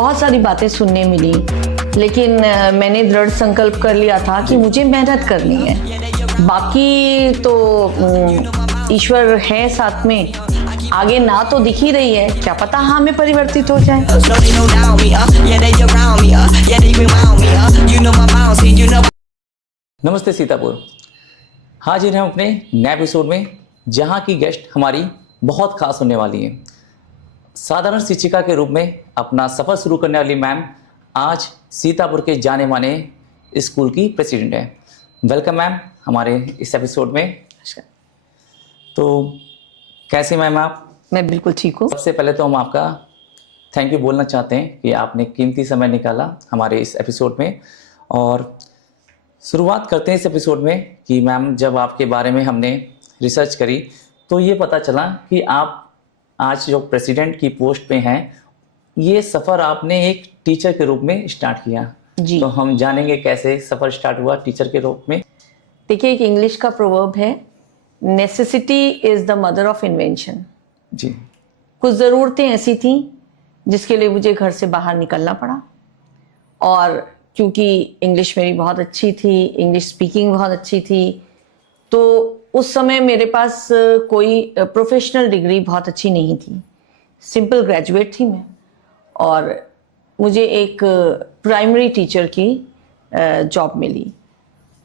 बहुत सारी बातें सुनने मिली, लेकिन मैंने दृढ़ संकल्प कर लिया था कि मुझे मेहनत करनी है। बाकी तो ईश्वर है साथ में, आगे ना तो दिख ही रही है, क्या पता हाँ में परिवर्तित हो जाए। नमस्ते सीतापुर, हाजिर हैं अपने नए एपिसोड में, जहां की गेस्ट हमारी बहुत खास होने वाली है। साधारण शिक्षिका के रूप में अपना सफ़र शुरू करने वाली मैम आज सीतापुर के जाने माने स्कूल की प्रेसिडेंट है। वेलकम मैम हमारे इस एपिसोड में। तो कैसे मैम आप? मैं बिल्कुल ठीक हूँ। सबसे पहले तो हम आपका थैंक यू बोलना चाहते हैं कि आपने कीमती समय निकाला हमारे इस एपिसोड में। और शुरुआत करते हैं इस एपिसोड में कि मैम, जब आपके बारे में हमने रिसर्च करी तो ये पता चला कि आप आज जो प्रेसिडेंट की पोस्ट पे हैं, ये सफ़र आपने एक टीचर के रूप में स्टार्ट किया जी। तो हम जानेंगे कैसे सफ़र स्टार्ट हुआ टीचर के रूप में। देखिए, एक इंग्लिश का प्रोवर्ब है, necessity is the mother of invention. जी। कुछ ज़रूरतें ऐसी थीं जिसके लिए मुझे घर से बाहर निकलना पड़ा, और क्योंकि इंग्लिश मेरी बहुत अच्छी थी, इंग्लिश स्पीकिंग बहुत अच्छी थी, तो उस समय मेरे पास कोई प्रोफेशनल डिग्री बहुत अच्छी नहीं थी, सिंपल ग्रेजुएट थी मैं। और मुझे एक प्राइमरी टीचर की जॉब मिली,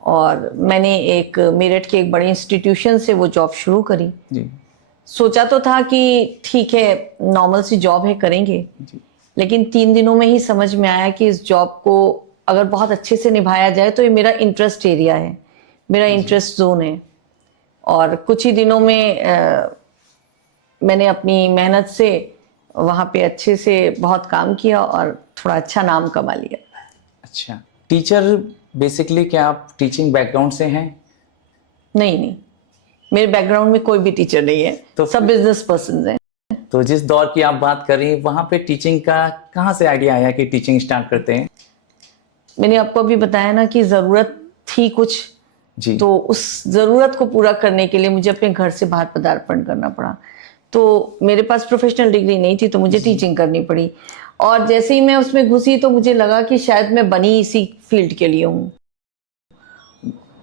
और मैंने एक मेरठ के एक बड़े इंस्टीट्यूशन से वो जॉब शुरू करी। जी। सोचा तो था कि ठीक है, नॉर्मल सी जॉब है, करेंगे जी। लेकिन 3 दिनों में ही समझ में आया कि इस जॉब को अगर बहुत अच्छे से निभाया जाए तो ये मेरा इंटरेस्ट एरिया है, मेरा इंटरेस्ट जोन है। और कुछ ही दिनों में मैंने अपनी मेहनत से वहाँ पे अच्छे से बहुत काम किया और थोड़ा अच्छा नाम कमा लिया। अच्छा, टीचर बेसिकली क्या आप टीचिंग बैकग्राउंड से हैं? नहीं, मेरे बैकग्राउंड में कोई भी टीचर नहीं है, तो सब बिजनेस पर्सन हैं। तो जिस दौर की आप बात कर रही हैं, वहाँ पे टीचिंग का कहाँ से आइडिया आया कि टीचिंग स्टार्ट करते हैं? मैंने आपको अभी बताया ना कि ज़रूरत थी कुछ जी। तो उस ज़रूरत को पूरा करने के लिए मुझे अपने घर से बाहर पदार्पण करना पड़ा। तो मेरे पास प्रोफेशनल डिग्री नहीं थी, तो मुझे टीचिंग करनी पड़ी। और जैसे ही मैं उसमें घुसी तो मुझे लगा कि शायद मैं बनी इसी फील्ड के लिए हूँ।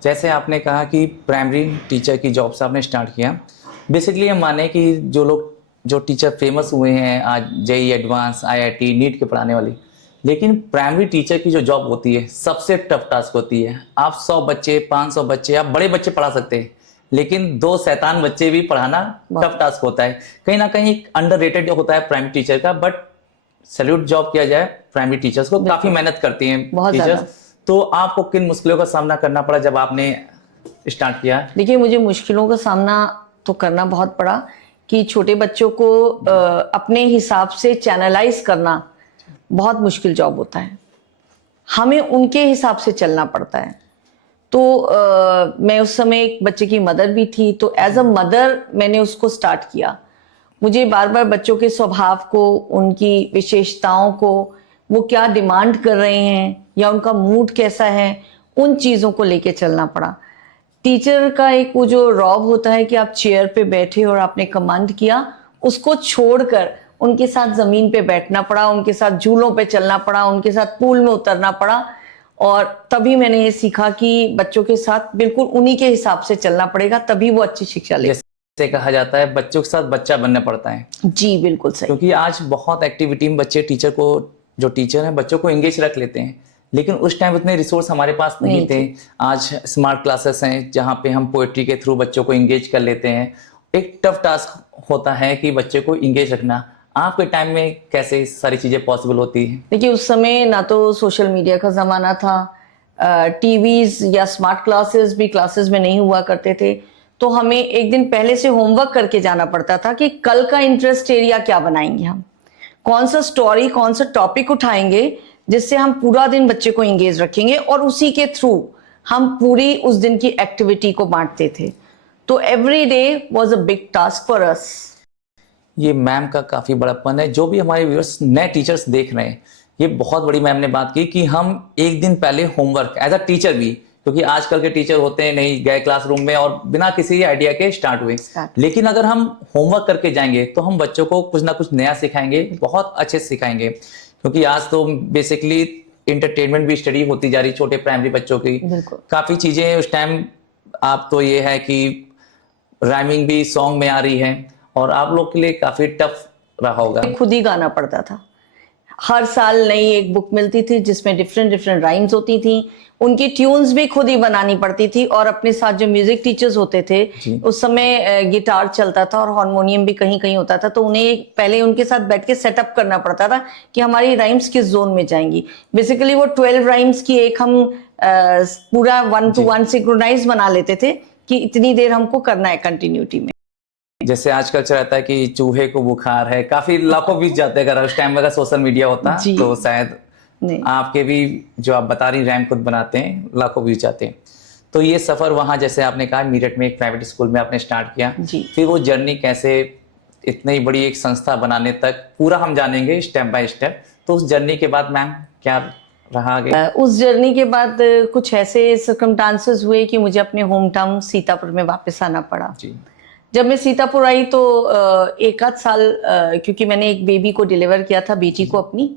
जैसे आपने कहा कि प्राइमरी टीचर की जॉब से आपने स्टार्ट किया, बेसिकली हम माने कि जो टीचर फेमस हुए हैं आज, जेईई एडवांस, आईआईटी, नीट के पढ़ाने वाली, लेकिन प्राइमरी टीचर की जो जॉब होती है सबसे टफ टास्क होती है। आप 100 बच्चे, 500 बच्चे, आप बड़े बच्चे पढ़ा सकते हैं, लेकिन 2 शैतान बच्चे भी पढ़ाना टफ टास्क होता है। कहीं ना कहीं अंडररेटेड होता है प्राइमरी टीचर का, बट सैल्यूट जॉब किया जाए प्राइमरी टीचर्स को, काफी मेहनत करती हैं टीचर्स। तो आपको किन मुश्किलों का सामना करना पड़ा जब आपने स्टार्ट किया? देखिए, मुझे मुश्किलों का सामना तो करना बहुत पड़ा कि छोटे बच्चों को अपने हिसाब से चैनलाइज करना बहुत मुश्किल जॉब होता है, हमें उनके हिसाब से चलना पड़ता है। तो मैं उस समय एक बच्चे की मदर भी थी, तो एज अ मदर मैंने उसको स्टार्ट किया। मुझे बार बार बच्चों के स्वभाव को, उनकी विशेषताओं को, वो क्या डिमांड कर रहे हैं या उनका मूड कैसा है, उन चीज़ों को लेके चलना पड़ा। टीचर का एक वो जो रॉब होता है कि आप चेयर पे बैठे और आपने कमांड किया, उसको छोड़कर उनके साथ ज़मीन पे बैठना पड़ा, उनके साथ झूलों पे चलना पड़ा, उनके साथ पूल में उतरना पड़ा। और तभी मैंने ये सीखा कि बच्चों के साथ बिल्कुल उन्हीं के हिसाब से चलना पड़ेगा, तभी वो अच्छी शिक्षा ले। जैसे कहा जाता है, बच्चों के साथ बच्चा बनना पड़ता है। जी बिल्कुल सही। क्योंकि आज बहुत एक्टिविटी में बच्चे जो टीचर हैं बच्चों को एंगेज रख लेते हैं, लेकिन उस टाइम उतने रिसोर्स हमारे पास नहीं थे। आज स्मार्ट क्लासेस हैं जहाँ पे हम पोएट्री के थ्रू बच्चों को एंगेज कर लेते हैं। एक टफ टास्क होता है कि बच्चे को एंगेज रखना। आपके टाइम में कैसे सारी चीज़ें पॉसिबल होती हैं? देखिए, उस समय ना तो सोशल मीडिया का ज़माना था, टीवीज या स्मार्ट क्लासेस भी क्लासेस में नहीं हुआ करते थे, तो हमें एक दिन पहले से होमवर्क करके जाना पड़ता था कि कल का इंटरेस्ट एरिया क्या बनाएंगे, हम कौन सा स्टोरी, कौन सा टॉपिक उठाएंगे जिससे हम पूरा दिन बच्चे को एंगेज रखेंगे, और उसी के थ्रू हम पूरी उस दिन की एक्टिविटी को बांटते थे। तो every day was a big task for us. ये मैम का काफ़ी बड़प्पन है। जो भी हमारे व्यूअर्स नए टीचर्स देख रहे हैं, ये बहुत बड़ी मैम ने बात की कि हम एक दिन पहले होमवर्क एज अ टीचर भी, क्योंकि आजकल के टीचर होते हैं नहीं गए क्लासरूम में और बिना किसी आइडिया के स्टार्ट हुए, लेकिन अगर हम होमवर्क करके जाएंगे तो हम बच्चों को कुछ ना कुछ नया सिखाएंगे, बहुत अच्छे से सिखाएंगे। क्योंकि आज तो बेसिकली इंटरटेनमेंट भी स्टडी होती जा रही छोटे प्राइमरी बच्चों की। बिल्कुल। काफी चीजें उस टाइम आप तो ये है कि राइमिंग भी सॉन्ग में आ रही है और आप लोग के लिए काफी टफ रहा होगा। खुद ही गाना पड़ता था। हर साल नई एक बुक मिलती थी जिसमें डिफरेंट डिफरेंट राइम्स होती थी, उनकी ट्यून्स भी खुद ही बनानी पड़ती थी। और अपने साथ जो म्यूजिक टीचर्स होते थे, उस समय गिटार चलता था और हारमोनियम भी कहीं कहीं होता था, तो उन्हें पहले उनके साथ बैठ के सेटअप करना पड़ता था कि हमारी राइम्स किस जोन में जाएंगी। बेसिकली वो 12 राइम्स की एक हम पूरा 1 to 1 सिंक्रोनाइज बना लेते थे कि इतनी देर हमको करना है कंटिन्यूटी में। जैसे आजकल चल रहा है कि चूहे को बुखार है, काफी लाखों व्यूज जाते हैं। अगर उस टाइम अगर सोशल मीडिया होता तो शायद आपके भी जो आप बता रही रैम खुद बनाते हैं लाखों व्यूज जाते हैं। तो ये सफर वहां जैसे आपने कहा मेरठ में एक प्राइवेट स्कूल में आपने स्टार्ट किया, फिर वो जर्नी कैसे इतनी बड़ी एक संस्था बनाने तक पूरा हम जानेंगे स्टेप बाय स्टेप। तो उस जर्नी के बाद मैम क्या रहा आगे? उस जर्नी के बाद कुछ ऐसे सर्कमस्टांसेस हुए कि मुझे अपने होम टाउन सीतापुर में वापस आना पड़ा। जब मैं सीतापुर आई तो एक आध साल, क्योंकि मैंने एक बेबी को डिलीवर किया था, बेटी को अपनी,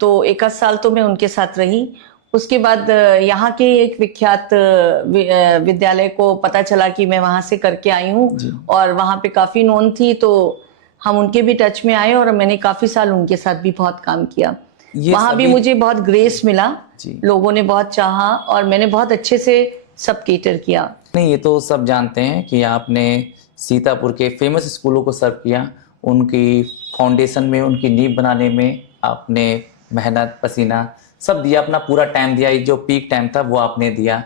तो एक आध साल तो मैं उनके साथ रही। उसके बाद यहाँ के एक विख्यात विद्यालय को पता चला कि मैं वहाँ से करके आई हूँ और वहाँ पे काफ़ी नोन थी, तो हम उनके भी टच में आए और मैंने काफ़ी साल उनके साथ भी बहुत काम किया। वहाँ भी मुझे बहुत ग्रेस मिला, लोगों ने बहुत चाहा और मैंने बहुत अच्छे से सब केटर किया। नहीं, ये तो सब जानते हैं कि आपने सीतापुर के फेमस स्कूलों को सर्व किया, उनकी फाउंडेशन में, उनकी नींव बनाने में आपने मेहनत पसीना सब दिया, अपना पूरा टाइम दिया, जो पीक टाइम था वो आपने दिया।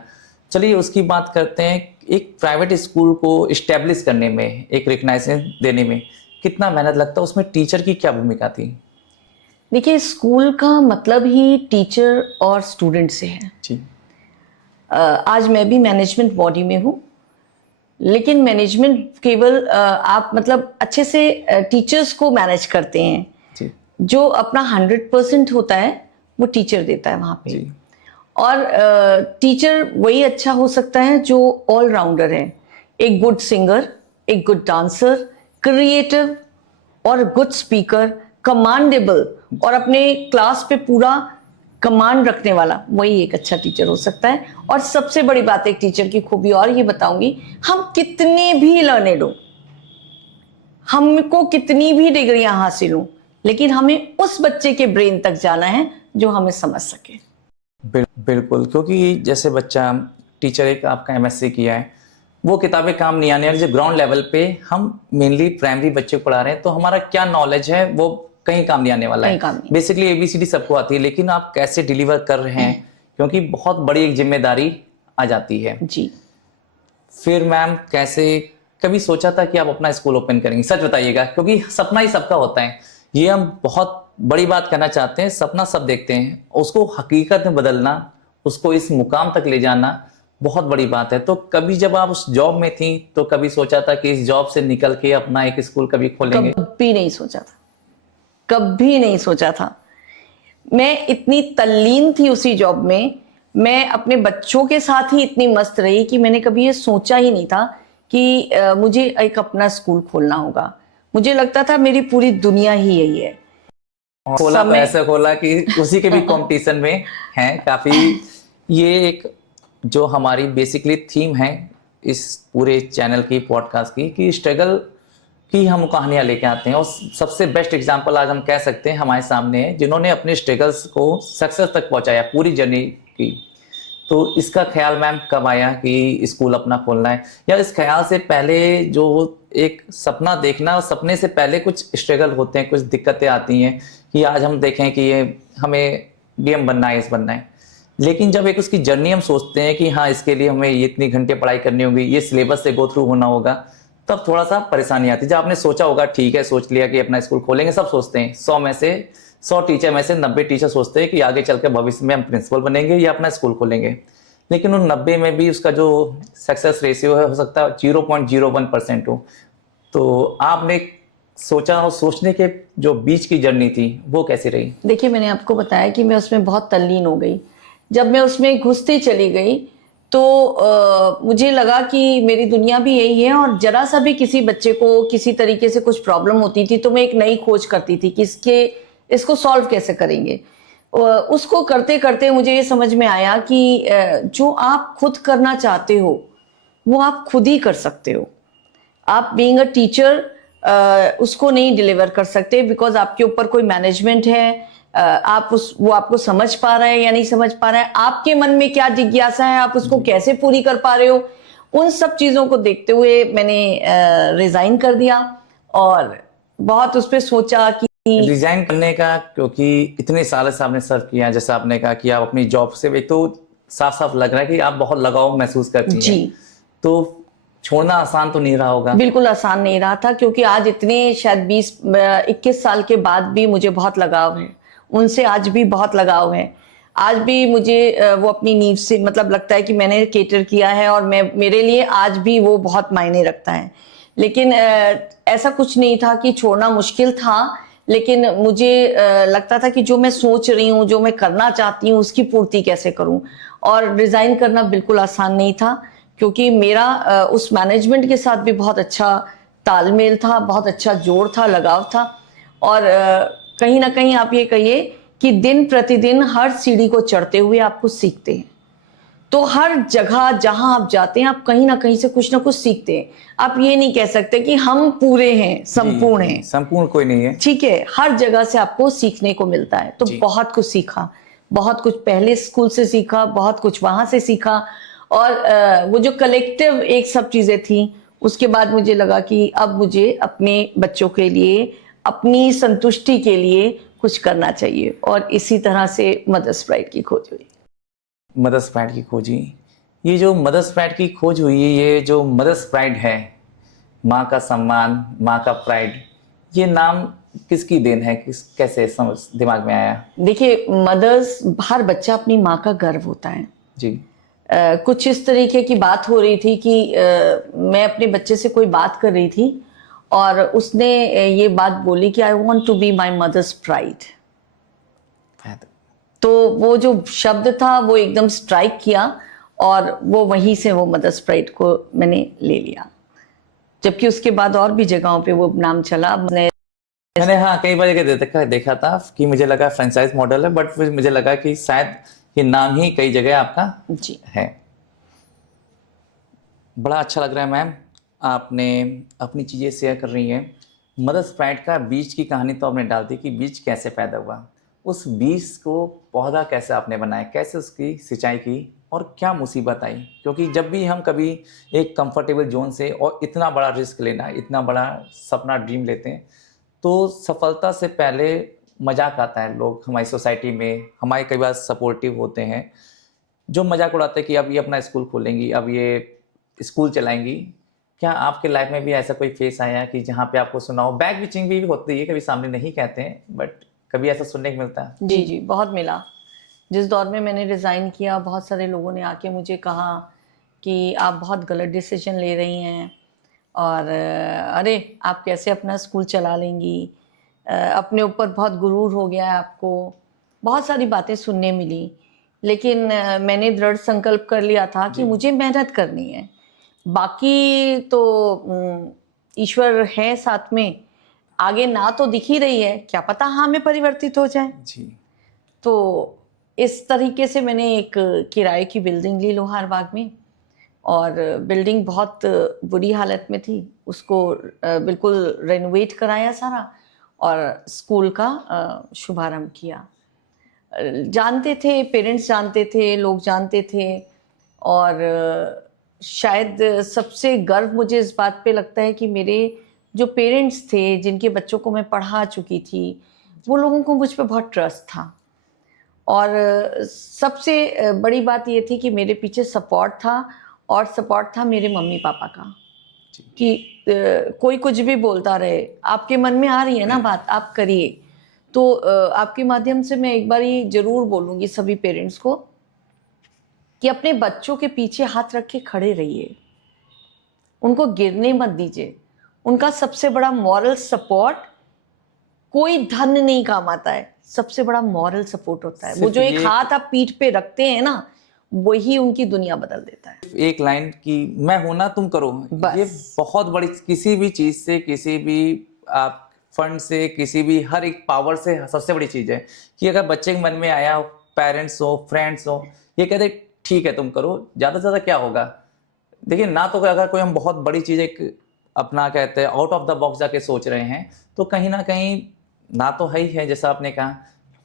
चलिए उसकी बात करते हैं। एक प्राइवेट स्कूल को इस्टेब्लिश करने में, एक रिकग्नाइजेशन देने में कितना मेहनत लगता है, उसमें टीचर की क्या भूमिका थी? देखिए, स्कूल का मतलब ही टीचर और स्टूडेंट से है जी। आज मैं भी मैनेजमेंट बॉडी में हूँ, लेकिन मैनेजमेंट केवल आप मतलब अच्छे से टीचर्स को मैनेज करते हैं जी। जो अपना 100% होता है वो टीचर देता है वहाँ पे जी। और टीचर वही अच्छा हो सकता है जो ऑलराउंडर है, एक गुड सिंगर, एक गुड डांसर, क्रिएटिव और गुड स्पीकर, कमांडेबल और अपने क्लास पे पूरा कमांड रखने वाला, वही एक अच्छा टीचर हो सकता है। और सबसे बड़ी बात एक टीचर की खूबी और ये बताऊंगी, हम कितने भी लर्नेड हो, हमको कितनी भी डिग्रियां हासिल हो, लेकिन हमें उस बच्चे के ब्रेन तक जाना है जो हमें समझ सके। बिल्कुल, क्योंकि जैसे बच्चा टीचर एक आपका MSc किया है, वो किताबें काम नहीं आने, और जो ग्राउंड लेवल पे हम मेनली प्राइमरी बच्चे को पढ़ा रहे हैं, तो हमारा क्या नॉलेज है वो कहीं काम नहीं आने वाला है। बेसिकली ABCD सबको आती है, लेकिन आप कैसे डिलीवर कर रहे हैं, क्योंकि बहुत बड़ी एक जिम्मेदारी आ जाती है जी। फिर मैम कैसे कभी सोचा था कि आप अपना स्कूल ओपन करेंगे? सच बताइएगा, क्योंकि सपना ही सबका होता है। ये हम बहुत बड़ी बात करना चाहते हैं, सपना सब देखते हैं, उसको हकीकत में बदलना, उसको इस मुकाम तक ले जाना बहुत बड़ी बात है। तो कभी जब आप उस जॉब में थी तो कभी सोचा था कि इस जॉब से निकल के अपना एक स्कूल कभी खोलेंगे? कभी नहीं सोचा था, कभी नहीं सोचा था। मैं इतनी तल्लीन थी उसी जॉब में, मैं अपने बच्चों के साथ ही इतनी मस्त रही कि मैंने कभी ये सोचा ही नहीं था कि मुझे एक अपना स्कूल खोलना होगा। मुझे लगता था मेरी पूरी दुनिया ही यही है। खोला तो ऐसे खोला कि उसी के भी कंपटीशन में हैं काफी। ये एक जो हमारी बेसिकली थीम है इस पूरे चैनल की, पॉडकास्ट की, कि स्ट्रगल की हम कहानियां लेके आते हैं। और सबसे बेस्ट एग्जांपल आज हम कह सकते हैं हमारे सामने है, जिन्होंने अपने स्ट्रगल्स को सक्सेस तक पहुंचाया, पूरी जर्नी की। तो इसका ख्याल मैम कब आया कि स्कूल अपना खोलना है, या इस ख्याल से पहले जो एक सपना देखना, सपने से पहले कुछ स्ट्रगल होते हैं, कुछ दिक्कतें आती हैं कि आज हम देखें कि ये हमें DM बनना है, इस बनना है, लेकिन जब एक उसकी जर्नी हम सोचते हैं कि हाँ इसके लिए हमें ये इतनी घंटे पढ़ाई करनी होगी, ये सिलेबस से गो थ्रू होना होगा, तब थोड़ा सा परेशानी आती है। जब आपने सोचा होगा ठीक है, सोच लिया कि अपना स्कूल खोलेंगे, सब सोचते हैं 100 टीचर में से 90 टीचर सोचते हैं कि आगे चलकर भविष्य में हम प्रिंसिपल बनेंगे या अपना स्कूल खोलेंगे, लेकिन उन 90 में भी उसका जो सक्सेस रेशियो है हो सकता है 0.01% हो। तो आपने सोचा और सोचने के जो बीच की जर्नी थी वो कैसी रही? देखिए, मैंने आपको बताया कि मैं उसमें बहुत तल्लीन हो गई। जब मैं उसमें घुसती चली गई तो मुझे लगा कि मेरी दुनिया भी यही है, और जरा सा भी किसी बच्चे को किसी तरीके से कुछ प्रॉब्लम होती थी तो मैं एक नई खोज करती थी कि इसको सॉल्व कैसे करेंगे। उसको करते करते मुझे ये समझ में आया कि जो आप खुद करना चाहते हो वो आप खुद ही कर सकते हो। आप बीइंग अ टीचर उसको नहीं डिलीवर कर सकते, बिकॉज आपके ऊपर कोई मैनेजमेंट है। आप वो आपको समझ पा रहा है या नहीं समझ पा रहा है, आपके मन में क्या जिज्ञासा है, आप उसको कैसे पूरी कर पा रहे हो, उन सब चीज़ों को देखते हुए मैंने रिज़ाइन कर दिया और बहुत उस पर सोचा कि रिजाइन करने का, क्योंकि इतने साल से आपने सर्व किया, जैसा आपने कहा कि आप अपनी जॉब से, एक तो साफ साफ लग रहा है कि आप बहुत लगाव महसूस करती हैं, जी, तो छोड़ना आसान तो नहीं रहा होगा। बिल्कुल आसान नहीं रहा था, क्योंकि आज इतने शायद 20-21 साल के बाद भी मुझे बहुत लगाव है उनसे, आज भी बहुत लगाव है। आज भी मुझे वो अपनी नींव से मतलब लगता है कि मैंने केटर किया है और मेरे लिए आज भी वो बहुत मायने रखता है। लेकिन ऐसा कुछ नहीं था कि छोड़ना मुश्किल था, लेकिन मुझे लगता था कि जो मैं सोच रही हूँ, जो मैं करना चाहती हूँ, उसकी पूर्ति कैसे करूँ। और रिज़ाइन करना बिल्कुल आसान नहीं था, क्योंकि मेरा उस मैनेजमेंट के साथ भी बहुत अच्छा तालमेल था, बहुत अच्छा जोड़ था, लगाव था। और कहीं ना कहीं आप ये कहिए कि दिन प्रतिदिन हर सीढ़ी को चढ़ते हुए आप कुछ सीखते हैं। तो हर जगह जहां आप जाते हैं, आप कहीं ना कहीं से कुछ ना कुछ सीखते हैं। आप ये नहीं कह सकते कि हम पूरे हैं, संपूर्ण हैं। संपूर्ण कोई नहीं है। ठीक है, हर जगह से आपको सीखने को मिलता है। तो बहुत कुछ सीखा, बहुत कुछ पहले स्कूल से सीखा, बहुत कुछ वहां से सीखा। और वो जो कलेक्टिव एक सब चीजें थी, उसके बाद मुझे लगा कि अब मुझे अपने बच्चों के लिए, अपनी संतुष्टि के लिए कुछ करना चाहिए। और इसी तरह से मदर्स प्राइड की खोज हुई। मदर्स प्राइड की खोज हुई। ये जो मदर्स प्राइड की खोज हुई है, ये जो मदर्स प्राइड है, माँ का सम्मान, माँ का प्राइड, ये नाम किसकी देन है, कैसे समझ दिमाग में आया? देखिए, मदर्स, हर बच्चा अपनी माँ का गर्व होता है जी। कुछ इस तरीके की बात हो रही थी कि मैं अपने बच्चे से कोई बात कर रही थी और उसने ये बात बोली कि I want to be my mother's pride. तो वो जो शब्द था वो एकदम स्ट्राइक किया और वो वहीं से वो मदर्स प्राइड को मैंने ले लिया। जबकि उसके बाद और भी जगहों पे वो नाम चला। मैंने हाँ कई बार देखा था कि मुझे लगा फ्रेंचाइज मॉडल है, बट फिर मुझे लगा कि शायद ये नाम ही कई जगह आपका जी है। बड़ा अच्छा लग रहा है मैम, आपने अपनी चीज़ें शेयर कर रही हैं। मदर्स प्राइड का बीज की कहानी तो आपने डाल दी कि बीज कैसे पैदा हुआ, उस बीज को पौधा कैसे आपने बनाया, कैसे उसकी सिंचाई की और क्या मुसीबत आई। क्योंकि जब भी हम कभी एक कंफर्टेबल जोन से और इतना बड़ा रिस्क लेना, इतना बड़ा सपना ड्रीम लेते हैं, तो सफलता से पहले मजाक आता है। लोग हमारी सोसाइटी में हमारे कई बार सपोर्टिव होते हैं, जो मजाक उड़ाते हैं कि अब ये अपना स्कूल खोलेंगी, अब ये स्कूल चलाएंगी। क्या आपके लाइफ में भी ऐसा कोई फेस आया कि जहाँ पे आपको सुना हो? बैक बिचिंग भी होती है, कभी सामने नहीं कहते हैं, बट कभी ऐसा सुनने को मिलता है? जी जी, बहुत मिला। जिस दौर में मैंने रिज़ाइन किया, बहुत सारे लोगों ने आके मुझे कहा कि आप बहुत गलत डिसीजन ले रही हैं और अरे आप कैसे अपना स्कूल चला लेंगी, अपने ऊपर बहुत गुरूर हो गया है आपको। बहुत सारी बातें सुनने मिली, लेकिन मैंने दृढ़ संकल्प कर लिया था कि मुझे मेहनत करनी है। बाकी तो ईश्वर है साथ में, आगे ना तो दिख ही रही है, क्या पता हाँ में परिवर्तित हो जाए। जी। तो इस तरीके से मैंने एक किराए की बिल्डिंग ली लोहारबाग में, और बिल्डिंग बहुत बुरी हालत में थी। उसको बिल्कुल रेनोवेट कराया सारा और स्कूल का शुभारंभ किया। जानते थे, पेरेंट्स जानते थे, लोग जानते थे। और शायद सबसे गर्व मुझे इस बात पे लगता है कि मेरे जो पेरेंट्स थे, जिनके बच्चों को मैं पढ़ा चुकी थी, वो लोगों को मुझ पे बहुत ट्रस्ट था। और सबसे बड़ी बात ये थी कि मेरे पीछे सपोर्ट था, और सपोर्ट था मेरे मम्मी पापा का कि कोई कुछ भी बोलता रहे, आपके मन में आ रही है ना बात, आप करिए। तो आपके माध्यम से मैं एक बार ये जरूर बोलूँगी सभी पेरेंट्स को कि अपने बच्चों के पीछे हाथ रख के खड़े रहिए, उनको गिरने मत दीजिए। उनका सबसे बड़ा मॉरल सपोर्ट, कोई धन नहीं काम आता है, सबसे बड़ा मॉरल सपोर्ट होता है। वो जो एक हाथ आप पीठ पे रखते हैं ना, वही उनकी दुनिया बदल देता है। एक लाइन की मैं हूं ना तुम करो, ये बहुत बड़ी, किसी भी चीज से, किसी भी आप फंड से, किसी भी हर एक पावर से सबसे बड़ी चीज़ है कि अगर बच्चे के मन में आया, पेरेंट्स हो, फ्रेंड्स हो, ये कहते ठीक है तुम करो, ज़्यादा से ज़्यादा क्या होगा। देखिए ना, तो अगर कोई हम बहुत बड़ी चीज़ एक अपना कहते हैं आउट ऑफ द बॉक्स जाके सोच रहे हैं, तो कहीं ना कहीं ना तो है ही है, जैसा आपने कहा,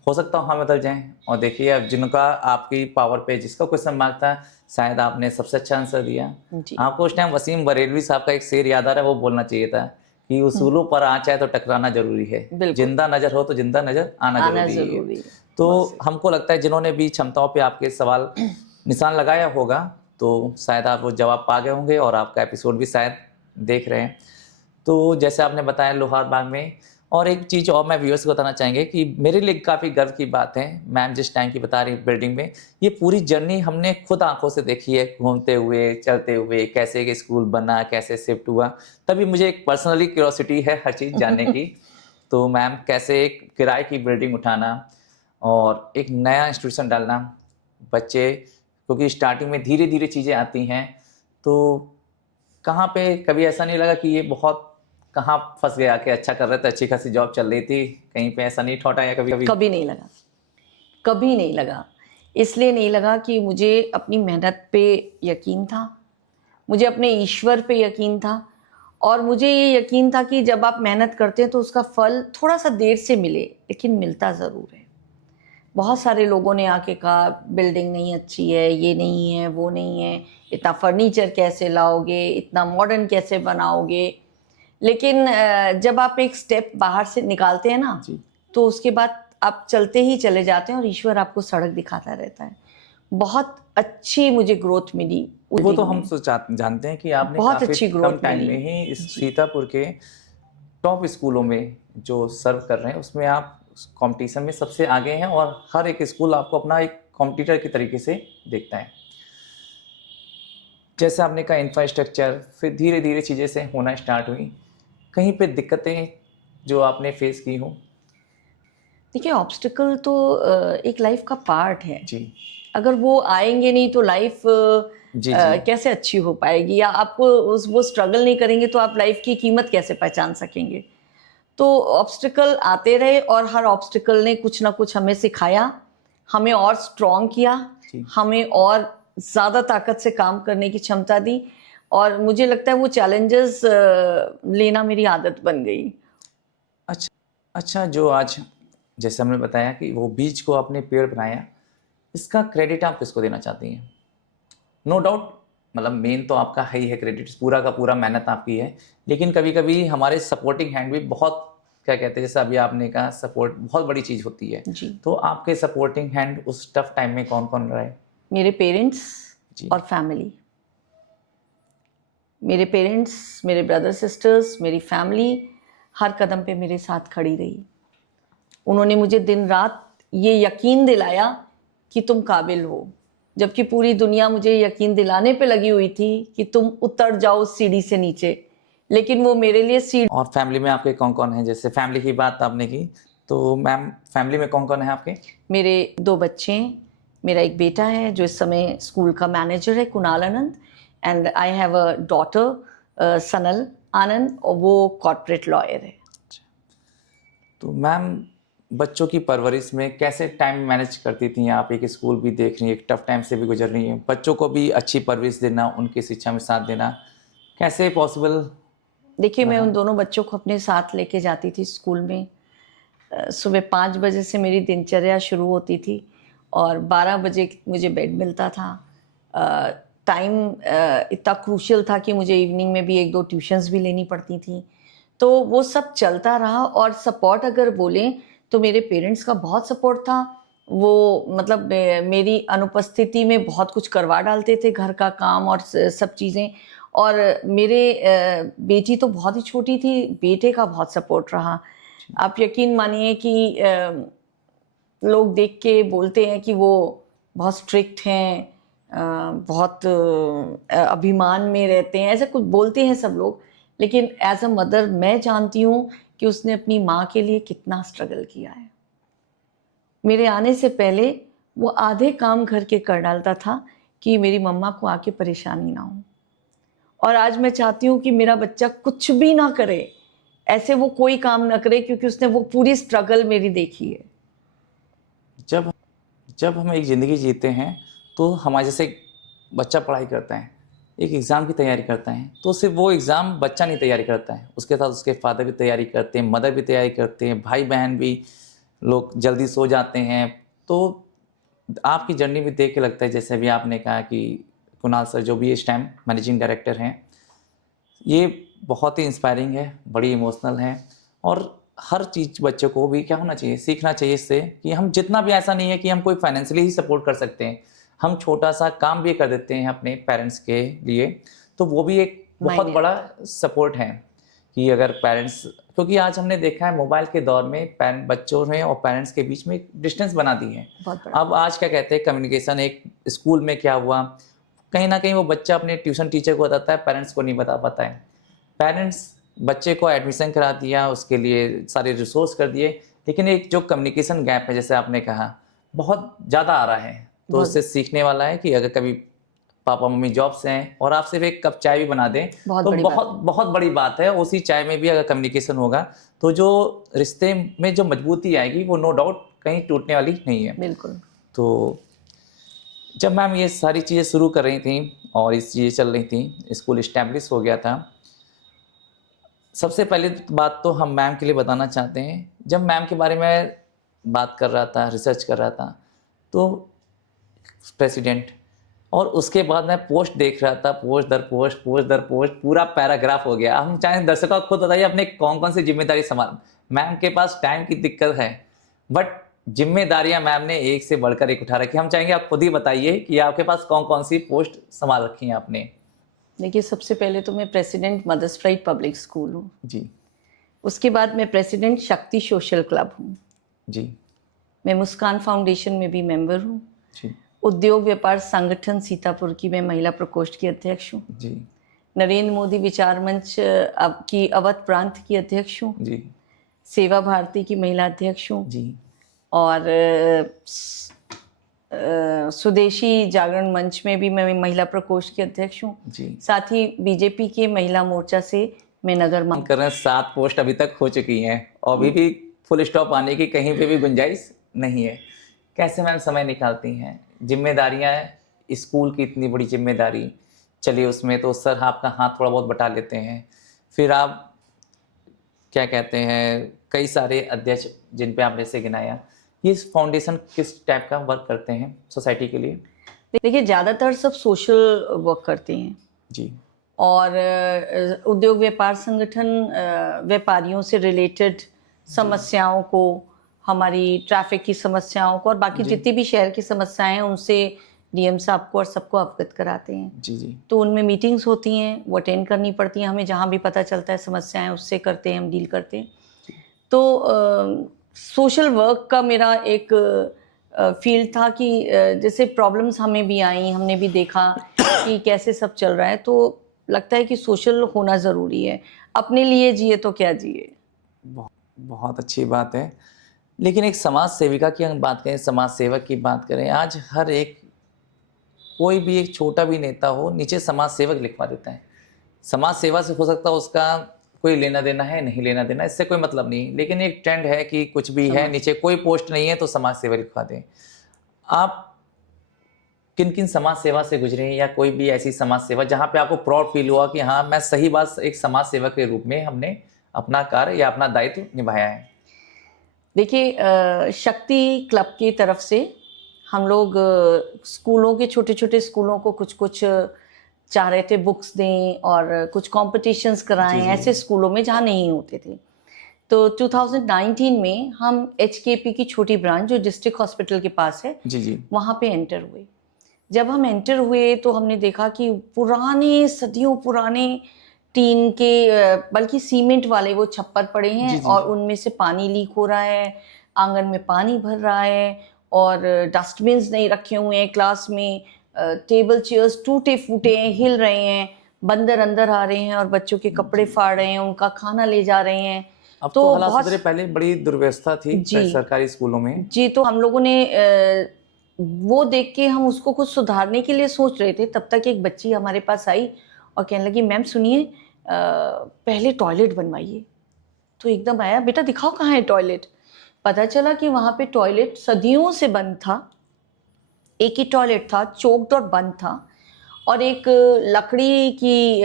हो सकता हो हम बदल जाएं। और देखिए अब जिनका आपकी पावर पे जिसका क्वेश्चन मार्क था, शायद आपने सबसे अच्छा आंसर दिया। जी। आपको उस टाइम वसीम बरेलवी साहब का एक शेर याद आ रहा है, वो बोलना चाहिए था कि उसूलों पर आँच है तो टकराना जरूरी है, बिल्कुल। जिंदा नजर हो तो जिंदा नजर आना आना जरूरी है। जरूरी है। तो हमको लगता है जिन्होंने भी क्षमताओं पे आपके सवाल निशान लगाया होगा, तो शायद आप वो जवाब पा गए होंगे और आपका एपिसोड भी शायद देख रहे हैं। तो जैसे आपने बताया लोहार बाग में, और एक चीज़ और मैं व्यूअर्स को बताना चाहेंगे कि मेरे लिए काफ़ी गर्व की बात है, मैम जिस टाइम की बता रही बिल्डिंग में, ये पूरी जर्नी हमने खुद आंखों से देखी है, घूमते हुए, चलते हुए, कैसे एक स्कूल बना, कैसे शिफ्ट हुआ। तभी मुझे एक पर्सनली क्यूरोसिटी है हर चीज़ जानने की। तो मैम कैसे एक किराए की बिल्डिंग उठाना और एक नया इंस्टीट्यूशन डालना, बच्चे क्योंकि स्टार्टिंग में धीरे धीरे चीज़ें आती हैं, तो कहाँ पे कभी ऐसा नहीं लगा कि ये बहुत कहाँ फंस गया कि अच्छा कर रहे थे, अच्छी खासी जॉब चल रही थी, कहीं पे ऐसा नहीं ठोटा या कभी कभी? कभी नहीं लगा, कभी नहीं लगा। इसलिए नहीं लगा कि मुझे अपनी मेहनत पे यकीन था, मुझे अपने ईश्वर पे यकीन था, और मुझे ये यकीन था कि जब आप मेहनत करते हैं तो उसका फल थोड़ा सा देर से मिले, लेकिन मिलता ज़रूर है। बहुत सारे लोगों ने आके कहा बिल्डिंग नहीं अच्छी है, ये नहीं है, वो नहीं है, इतना फर्नीचर कैसे लाओगे, इतना मॉडर्न कैसे बनाओगे। लेकिन जब आप एक स्टेप बाहर से निकालते हैं ना, तो उसके बाद आप चलते ही चले जाते हैं और ईश्वर आपको सड़क दिखाता रहता है। बहुत अच्छी मुझे ग्रोथ मिली उस वो दिन तो हम में। जानते हैं कि आपने बहुत काफी अच्छी कम ग्रोथ टाइम मिली। में ही इस सीतापुर के टॉप स्कूलों में जो सर्व कर रहे हैं उसमें आप कंपटीशन में सबसे आगे हैं, और हर एक स्कूल आपको अपना एक कॉम्पिटिटर की तरीके से देखता है। जैसे आपने कहा इंफ्रास्ट्रक्चर, फिर धीरे धीरे चीज़ें से होना स्टार्ट हुई, कहीं पे दिक्कतें जो आपने फेस की हो? देखिए, ऑब्स्टिकल तो एक लाइफ का पार्ट है। जी अगर वो आएंगे नहीं तो लाइफ जी जी कैसे अच्छी हो पाएगी, या आपको वो स्ट्रगल नहीं करेंगे तो आप लाइफ की कीमत कैसे पहचान सकेंगे। तो ऑब्स्टिकल आते रहे और हर ऑब्स्टिकल ने कुछ ना कुछ हमें सिखाया, हमें और स्ट्रॉन्ग किया, जी। हमें और ज़्यादा ताकत से काम करने की क्षमता दी, और मुझे लगता है वो चैलेंजेस लेना मेरी आदत बन गई। अच्छा अच्छा, जो आज जैसे हमने बताया कि वो बीज को आपने पेड़ बनाया, इसका क्रेडिट आप किसको देना चाहती हैं? नो डाउट, मतलब मेन तो आपका है ही है, क्रेडिट पूरा का पूरा मेहनत आपकी है, लेकिन कभी कभी हमारे सपोर्टिंग हैंड भी बहुत, क्या कहते हैं, जैसे अभी आपने कहा सपोर्ट बहुत बड़ी चीज़ होती है। जी। तो आपके सपोर्टिंग हैंड उस टफ टाइम में कौन कौन रहा है? मेरे पेरेंट्स जी। और फैमिली। मेरे पेरेंट्स, मेरे ब्रदर सिस्टर्स, मेरी फैमिली हर कदम पे मेरे साथ खड़ी रही। उन्होंने मुझे दिन रात ये यकीन दिलाया कि तुम काबिल हो, जबकि पूरी दुनिया मुझे यकीन दिलाने पे लगी हुई थी कि तुम उतर जाओ सीढ़ी से नीचे, लेकिन वो मेरे लिए सीढ़ी। और फैमिली में आपके कौन कौन है? जैसे फैमिली की बात आपने की, तो मैम फैमिली में कौन कौन है आपके? मेरे 2 बच्चे हैं। मेरा एक बेटा है जो इस समय स्कूल का मैनेजर है, Kunal Anand, and I have a daughter Sanal Anand, और वो कॉर्पोरेट लॉयर है। तो मैम बच्चों की परवरिश में कैसे टाइम मैनेज करती थी आप? एक स्कूल भी देख रही हैं, एक टफ टाइम से भी गुजर रही हैं, बच्चों को भी अच्छी परवरिश देना, उनकी शिक्षा में साथ देना कैसे पॉसिबल? देखिए, मैं उन दोनों बच्चों को अपने साथ लेके जाती थी स्कूल में। सुबह 5 बजे से मेरी दिनचर्या शुरू होती थी और 12 बजे मुझे बेड मिलता था। टाइम इतना क्रूशियल था कि मुझे इवनिंग में भी 1-2 ट्यूशन्स भी लेनी पड़ती थी। तो वो सब चलता रहा, और सपोर्ट अगर बोलें तो मेरे पेरेंट्स का बहुत सपोर्ट था। वो मतलब मेरी अनुपस्थिति में बहुत कुछ करवा डालते थे, घर का काम और सब चीज़ें। और मेरे बेटी तो बहुत ही छोटी थी, बेटे का बहुत सपोर्ट रहा। आप यकीन मानिए कि लोग देख के बोलते हैं कि वो बहुत स्ट्रिक्ट हैं, बहुत अभिमान में रहते हैं, ऐसा कुछ बोलते हैं सब लोग, लेकिन एज अ मदर मैं जानती हूँ कि उसने अपनी माँ के लिए कितना स्ट्रगल किया है। मेरे आने से पहले वो आधे काम घर के कर डालता था कि मेरी मम्मा को आके परेशानी ना हो, और आज मैं चाहती हूँ कि मेरा बच्चा कुछ भी ना करे, ऐसे वो कोई काम न करे, क्योंकि उसने वो पूरी स्ट्रगल मेरी देखी है। जब जब हम एक ज़िंदगी जीते हैं तो हमारे जैसे एक बच्चा पढ़ाई करता है, एक एग्ज़ाम की तैयारी करता है, तो सिर्फ वो एग्ज़ाम बच्चा नहीं तैयारी करता है, उसके साथ उसके फादर भी तैयारी करते हैं, मदर भी तैयारी करते हैं, भाई बहन भी लोग जल्दी सो जाते हैं। तो आपकी जर्नी भी देख के लगता है, जैसे अभी आपने कहा कि कुणाल सर जो भी इस टाइम मैनेजिंग डायरेक्टर हैं, ये बहुत ही इंस्पायरिंग है, बड़ी इमोशनल है। और हर चीज़ बच्चों को भी क्या होना चाहिए, सीखना चाहिए इससे कि हम जितना भी, ऐसा नहीं है कि हम कोई फाइनेंशियली ही सपोर्ट कर सकते हैं, हम छोटा सा काम भी कर देते हैं अपने पेरेंट्स के लिए, तो वो भी एक बहुत मायने बड़ा सपोर्ट है। कि अगर पेरेंट्स, क्योंकि आज हमने देखा है मोबाइल के दौर में बच्चों ने और पेरेंट्स के बीच में एक डिस्टेंस बना दी है। बहुत बड़ा। अब आज क्या कहते हैं, कम्युनिकेशन, एक स्कूल में क्या हुआ, कहीं ना कहीं वो बच्चा अपने ट्यूशन टीचर को बताता है, पेरेंट्स को नहीं बता पाता है। पेरेंट्स बच्चे को एडमिशन करा दिया, उसके लिए सारे रिसोर्स कर दिए, लेकिन एक जो कम्युनिकेशन गैप है, जैसे आपने कहा, बहुत ज़्यादा आ रहा है। तो बहुत। उससे सीखने वाला है कि अगर कभी पापा मम्मी जॉब से हैं और आप सिर्फ एक कप चाय भी बना दें, बहुत तो बड़ी बात बहुत बहुत बड़ी बात है। उसी चाय में भी अगर कम्युनिकेशन होगा तो जो रिश्ते में जो मजबूती आएगी, वो नो डाउट कहीं टूटने वाली नहीं है। बिल्कुल। तो जब मैम ये सारी चीज़ें शुरू कर रही थी और इस चीज़ें चल रही थी, स्कूल इस्टेब्लिश हो गया था, सबसे पहले बात तो हम मैम के लिए बताना चाहते हैं, जब मैम के बारे में बात कर रहा था, रिसर्च कर रहा था, तो प्रेसिडेंट, और उसके बाद मैं पोस्ट देख रहा था, पोस्ट दर पोस्ट, पूरा पैराग्राफ हो गया। हम चाहे दर्शकों को खुद बताइए अपने कौन कौन सी जिम्मेदारी संभाल। मैम के पास टाइम की दिक्कत है, बट जिम्मेदारियां मैम ने एक से बढ़कर एक उठा रखी। हम चाहेंगे आप खुद ही बताइए कि आपके पास कौन कौन सी पोस्ट संभाल रखी हैं आपने। देखिए, सबसे पहले तो मैं president Mother's Pride Public School हूँ। जी उसके बाद मैं प्रेसिडेंट शक्ति सोशल क्लब हूँ। जी मैं मुस्कान फाउंडेशन में भी मेंबर हूँ। जी उद्योग व्यापार संगठन सीतापुर की मैं महिला प्रकोष्ठ की अध्यक्ष हूँ। जी नरेंद्र मोदी विचार मंच की अवध प्रांत की अध्यक्ष हूँ। जी सेवा भारती की महिला अध्यक्ष हूँ। जी और स्वदेशी जागरण मंच में भी मैं महिला प्रकोष्ठ की अध्यक्ष हूँ। जी। साथ ही बीजेपी के महिला मोर्चा से मैं नगर हम कर रहे हैं, 7 पोस्ट अभी तक हो चुकी हैं और अभी भी फुल स्टॉप आने की कहीं पे भी गुंजाइश नहीं है। कैसे मैम समय निकालती हैं? जिम्मेदारियां, स्कूल की इतनी बड़ी जिम्मेदारी, चलिए उसमें तो सर आपका हाथ थोड़ा बहुत बटा लेते हैं, फिर आप क्या कहते हैं, कई सारे अध्यक्ष जिन पे आपने से गिनाया, ये फाउंडेशन किस टाइप का वर्क करते हैं सोसाइटी के लिए? देखिए, ज़्यादातर सब सोशल वर्क करते हैं जी और उद्योग व्यापार संगठन व्यापारियों से रिलेटेड समस्याओं को, हमारी ट्रैफिक की समस्याओं को और बाकी जितनी भी शहर की समस्याएं हैं उनसे डीएम साहब को और सबको अवगत कराते हैं। जी जी तो उनमें मीटिंग्स होती हैं, वो अटेंड करनी पड़ती हैं हमें। जहाँ भी पता चलता है समस्याएं, उससे करते हैं, हम डील करते हैं। तो सोशल वर्क का मेरा एक फील्ड था कि जैसे प्रॉब्लम्स हमें भी आई, हमने भी देखा कि कैसे सब चल रहा है, तो लगता है कि सोशल होना ज़रूरी है। अपने लिए जिए तो क्या जिए। बहुत अच्छी बात है। लेकिन एक समाज सेविका की हम बात करें, समाज सेवक की बात करें, आज हर एक, कोई भी एक छोटा भी नेता हो, नीचे समाज सेवक लिखवा देता है। समाज सेवा से हो सकता है उसका कोई लेना देना है, नहीं लेना देना, इससे कोई मतलब नहीं, लेकिन एक ट्रेंड है कि कुछ भी है, नीचे कोई पोस्ट नहीं है तो समाज सेवा लिखवा दें। आप किन किन समाज सेवा से गुजरे हैं, या कोई भी ऐसी समाज सेवा जहां पे आपको प्राउड फील हुआ कि हाँ, मैं सही बात एक समाज सेवक के रूप में हमने अपना कार्य या अपना दायित्व निभाया है? देखिए, शक्ति क्लब की तरफ से हम लोग स्कूलों के, छोटे छोटे स्कूलों को कुछ कुछ चाह रहे थे बुक्स दें और कुछ कॉम्पिटिशन्स कराएं ऐसे स्कूलों में जहाँ नहीं होते थे। तो 2019 में हम HKP की छोटी ब्रांच जो डिस्ट्रिक्ट हॉस्पिटल के पास है, जी जी वहाँ पे एंटर हुए। जब हम एंटर हुए तो हमने देखा कि पुराने, सदियों पुराने टीन के, बल्कि सीमेंट वाले वो छप्पर पड़े हैं और उनमें से पानी लीक हो रहा है, आंगन में पानी भर रहा है और डस्टबिन्स नहीं रखे हुए हैं क्लास में, टेबल चेयर्स टूटे फूटे हैं, हिल रहे हैं, बंदर अंदर आ रहे हैं और बच्चों के कपड़े फाड़ रहे हैं, उनका खाना ले जा रहे हैं। अब तो हालात सुधरे, पहले बड़ी दुर्व्यवस्था थी सरकारी स्कूलों में। जी, तो हम लोगों ने वो देख के हम उसको कुछ सुधारने के लिए सोच रहे थे। तब तक एक बच्ची हमारे पास आई और कहने लगी, मैम सुनिए, पहले टॉयलेट बनवाइए। तो एकदम आया, बेटा दिखाओ कहाँ है टॉयलेट। पता चला कि वहाँ पे टॉयलेट सदियों से बंद था, एक ही टॉयलेट था, चोक्ड और बंद था, और एक लकड़ी की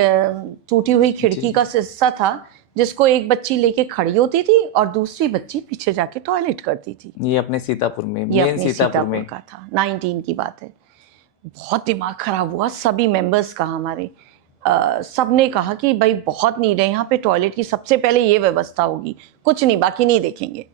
टूटी हुई खिड़की का हिस्सा था जिसको एक बच्ची लेके खड़ी होती थी और दूसरी बच्ची पीछे जाके टॉयलेट करती थी। ये अपने सीतापुर में, ये मेन अपने सीतापुर में। का था, 19 की बात है। बहुत दिमाग खराब हुआ, सभी मेंबर्स का हमारे, सब ने कहा कि भाई बहुत नीड है यहाँ पे टॉयलेट की, सबसे पहले ये व्यवस्था होगी, कुछ नहीं बाकी नहीं देखेंगे।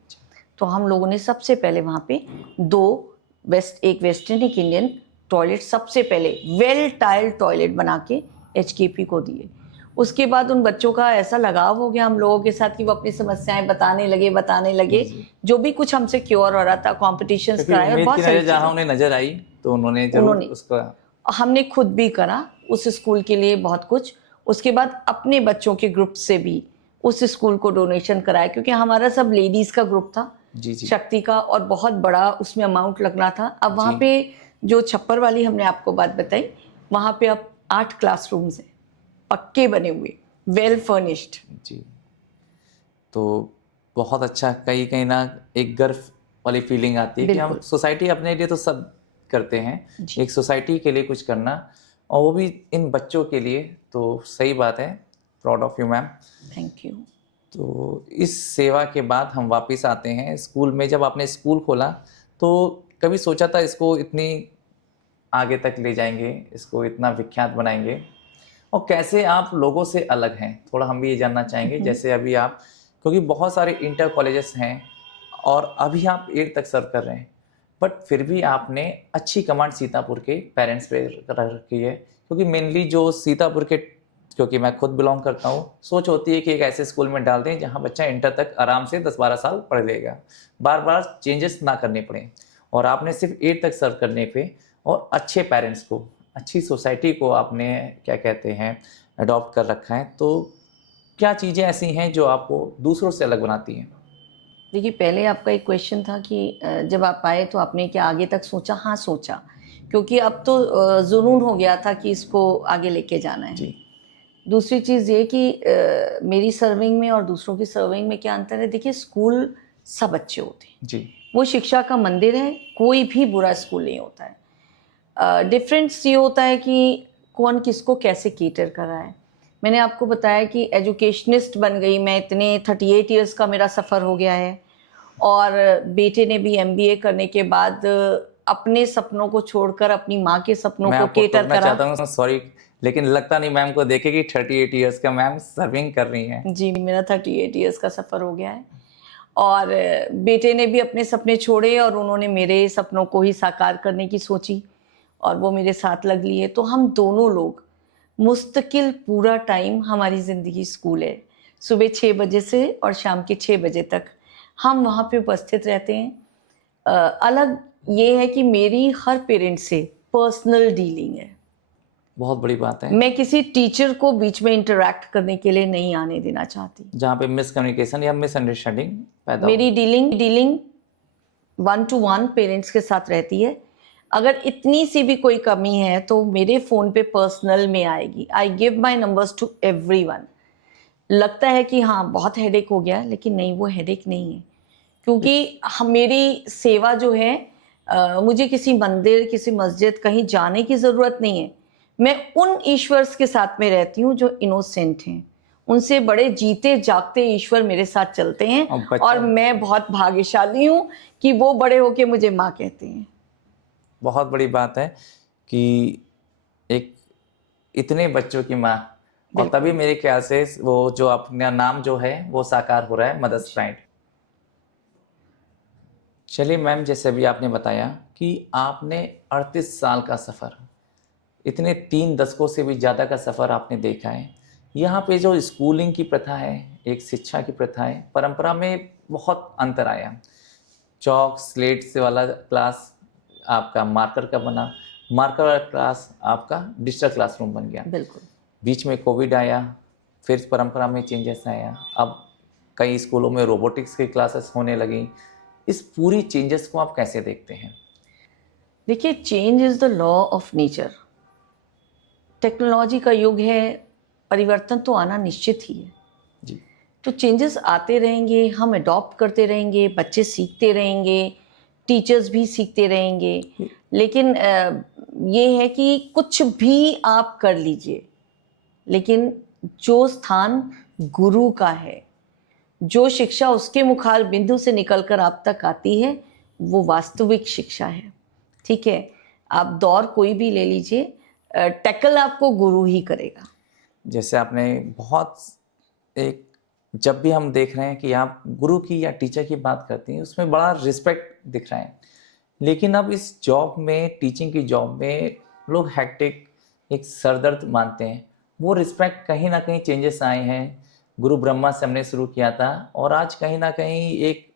तो हम लोगों ने सबसे पहले वहाँ पे एक वेस्टर्न एक इंडियन टॉयलेट सबसे पहले वेल टाइल्ड टॉयलेट बना के HKP को दिए। उसके बाद उन बच्चों का ऐसा लगाव हो गया हम लोगों के साथ कि वो अपनी समस्याएं बताने लगे जो भी कुछ हमसे क्योर हो रहा था, कॉम्पिटिशन्स कराए और बहुत सारी जहाँ उन्हें नजर आई तो उन्होंने जरूर उसका, हमने खुद भी करा उस स्कूल के लिए बहुत कुछ। उसके बाद अपने बच्चों के ग्रुप से भी उस स्कूल को डोनेशन कराया, क्योंकि हमारा सब लेडीज़ का ग्रुप था, जी जी, शक्ति का, और बहुत बड़ा उसमें अमाउंट लगना था। अब वहाँ पे जो छप्पर वाली हमने आपको बात बताई, वहाँ पे अब 8 क्लासरूम्स हैं, पक्के बने हुए, वेल फर्निश्ड जी। तो बहुत अच्छा, कहीं ना एक गर्व वाली फीलिंग आती है कि हम सोसाइटी अपने लिए तो सब करते हैं, एक सोसाइटी के लिए कुछ करना, और वो भी इन बच्चों के लिए, तो सही बात है। Proud of you ma'am. Thank you. तो इस सेवा के बाद हम वापस आते हैं स्कूल में। जब आपने स्कूल खोला तो कभी सोचा था इसको इतनी आगे तक ले जाएंगे, इसको इतना विख्यात बनाएंगे, और कैसे आप लोगों से अलग हैं, थोड़ा हम भी ये जानना चाहेंगे। जैसे अभी आप, क्योंकि बहुत सारे इंटर कॉलेजेस हैं और अभी आप 8 तक सर्व कर रहे हैं, बट फिर भी आपने अच्छी कमांड सीतापुर के पेरेंट्स पे रखी है, क्योंकि मेनली जो सीतापुर के, क्योंकि मैं खुद बिलोंग करता हूँ, सोच होती है कि एक ऐसे स्कूल में डाल दें जहाँ बच्चा इंटर तक आराम से 10-12 साल पढ़ लेगा, बार बार चेंजेस ना करने पड़े। और आपने सिर्फ 8 तक सर्व करने पे और अच्छे पेरेंट्स को, अच्छी सोसाइटी को आपने क्या कहते हैं अडॉप्ट कर रखा है। तो क्या चीज़ें ऐसी हैं जो आपको दूसरों से अलग बनाती हैं? देखिए, पहले आपका एक क्वेश्चन था कि जब आप आए तो आपने क्या आगे तक सोचा? हाँ सोचा, क्योंकि अब तो जुनून हो गया था कि इसको आगे लेके जाना है जी। दूसरी चीज़ ये कि मेरी सर्विंग में और दूसरों की सर्विंग में क्या अंतर है? देखिए, स्कूल सब अच्छे होते हैं जी, वो शिक्षा का मंदिर है, कोई भी बुरा स्कूल नहीं होता है। डिफरेंस ये होता है कि कौन किसको कैसे केटर कर रहा है। मैंने आपको बताया कि एजुकेशनिस्ट बन गई मैं, इतने 38 इयर्स का मेरा सफ़र हो गया है, और बेटे ने भी MBA करने के बाद अपने सपनों को छोड़कर अपनी माँ के सपनों को केटर करा। चाहता हूँ, सॉरी, लेकिन लगता नहीं मैम को देखे कि 38 इयर्स का मैम सर्विंग कर रही हैं। जी, मेरा 38 इयर्स का सफ़र हो गया है, और बेटे ने भी अपने सपने छोड़े और उन्होंने मेरे सपनों को ही साकार करने की सोची, और वो मेरे साथ लग लिए। तो हम दोनों लोग मुस्तकिल पूरा टाइम, हमारी ज़िंदगी स्कूल है, सुबह 6 बजे से और शाम के 6 बजे तक हम वहाँ पे उपस्थित रहते हैं। अलग ये है कि मेरी हर पेरेंट से पर्सनल डीलिंग है, बहुत बड़ी बात है। मैं किसी टीचर को बीच में इंटरेक्ट करने के लिए नहीं आने देना चाहती, जहाँ पे मिसकम्युनिकेशन या मिसअंडरस्टैंडिंग पैदा हो। मेरी डीलिंग 1-to-1 पेरेंट्स के साथ रहती है। अगर इतनी सी भी कोई कमी है तो मेरे फ़ोन पे पर्सनल में आएगी। I give my numbers to everyone. लगता है कि हाँ बहुत हेडेक हो गया, लेकिन नहीं, वो हेडेक नहीं है, क्योंकि मेरी सेवा जो है, मुझे किसी मंदिर, किसी मस्जिद, कहीं जाने की ज़रूरत नहीं है। मैं उन ईश्वर्स के साथ में रहती हूँ जो इनोसेंट हैं, उनसे बड़े जीते जागते ईश्वर मेरे साथ चलते हैं, और मैं बहुत भाग्यशाली हूँ कि वो बड़े होके मुझे माँ कहते हैं। बहुत बड़ी बात है कि एक इतने बच्चों की माँ, और तभी मेरे ख्याल से वो जो अपना नाम जो है वो साकार हो रहा है, मदर्स प्राइड। चलिए मैम, जैसे अभी आपने बताया कि आपने 38 साल का सफ़र, इतने 3 दशकों से भी ज़्यादा का सफ़र आपने देखा है। यहाँ पे जो स्कूलिंग की प्रथा है, एक शिक्षा की प्रथा है, परंपरा में बहुत अंतर आया। चौक स्लेट से वाला क्लास आपका मार्कर का बना, मार्कर वाला क्लास आपका डिजिटल क्लासरूम बन गया। बिल्कुल। बीच में कोविड आया, फिर परंपरा में चेंजेस आया, अब कई स्कूलों में रोबोटिक्स की क्लासेस होने लगी। इस पूरी चेंजेस को आप कैसे देखते हैं? देखिए, change is the law of nature. Technology का युग है, परिवर्तन तो आना निश्चित ही है। जी। तो चेंजेस आते रहेंगे, हम अडॉप्ट करते रहेंगे, बच्चे सीखते रहेंगे, टीचर्स भी सीखते रहेंगे। लेकिन ये है कि कुछ भी आप कर लीजिए, लेकिन जो स्थान गुरु का है, जो शिक्षा उसके मुखार बिंदु से निकलकर आप तक आती है, वो वास्तविक शिक्षा है। ठीक है, आप दौर कोई भी ले लीजिए, टैकल आपको गुरु ही करेगा। जैसे आपने बहुत एक, जब भी हम देख रहे हैं कि आप गुरु की या टीचर की बात करती हैं, उसमें बड़ा रिस्पेक्ट दिख रहा है। लेकिन अब इस जॉब में, टीचिंग की जॉब में, लोग हैक्टिक, एक सरदर्द मानते हैं। वो रिस्पेक्ट कहीं ना कहीं चेंजेस आए हैं। गुरु ब्रह्मा से हमने शुरू किया था और आज कहीं ना कहीं एक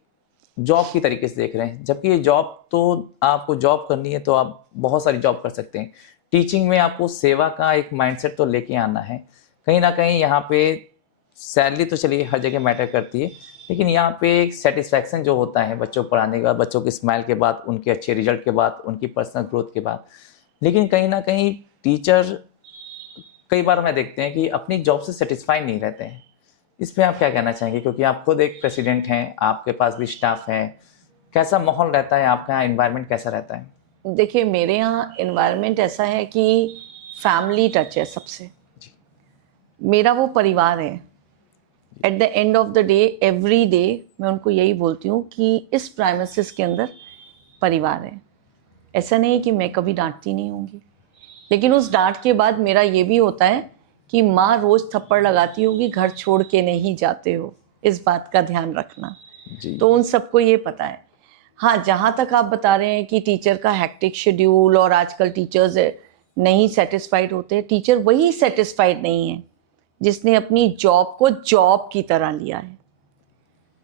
जॉब की तरीके से देख रहे हैं। जबकि ये जॉब, तो आपको जॉब करनी है तो आप बहुत सारी जॉब कर सकते हैं। टीचिंग में आपको सेवा का एक माइंडसेट तो लेके आना है। कहीं ना कहीं यहाँ पे सैलरी तो चलिए हर जगह मैटर करती है, लेकिन यहाँ पे एक सेटिस्फैक्शन जो होता है बच्चों को पढ़ाने का, बच्चों की स्माइल के बाद, उनके अच्छे रिजल्ट के बाद, उनकी पर्सनल ग्रोथ के बाद। लेकिन कहीं ना कहीं टीचर कई बार हमें देखते हैं कि अपनी जॉब से सेटिस्फाई नहीं रहते हैं। इसमें आप क्या कहना चाहेंगे, क्योंकि आप खुद एक प्रेसिडेंट हैं, आपके पास भी स्टाफ है, कैसा माहौल रहता है आपका यहाँ, एनवायरनमेंट कैसा रहता है? देखिए, मेरे यहाँ एनवायरनमेंट ऐसा है कि फैमिली टच है सबसे। मेरा वो परिवार है। At the end of the day, every day मैं उनको यही बोलती हूँ कि इस प्राइमेसिस के अंदर परिवार है। ऐसा नहीं है कि मैं कभी डांटती नहीं होंगी, लेकिन उस डांट के बाद मेरा ये भी होता है कि माँ रोज़ थप्पड़ लगाती होगी, घर छोड़ के नहीं जाते हो, इस बात का ध्यान रखना जी। तो उन सबको ये पता है। हाँ, जहाँ तक आप बता रहे हैं कि टीचर का हैक्टिक शेड्यूल और आजकल टीचर्स नहीं सेटिस्फाइड होते, टीचर वही सेटिस्फाइड नहीं है जिसने अपनी जॉब को जॉब की तरह लिया है।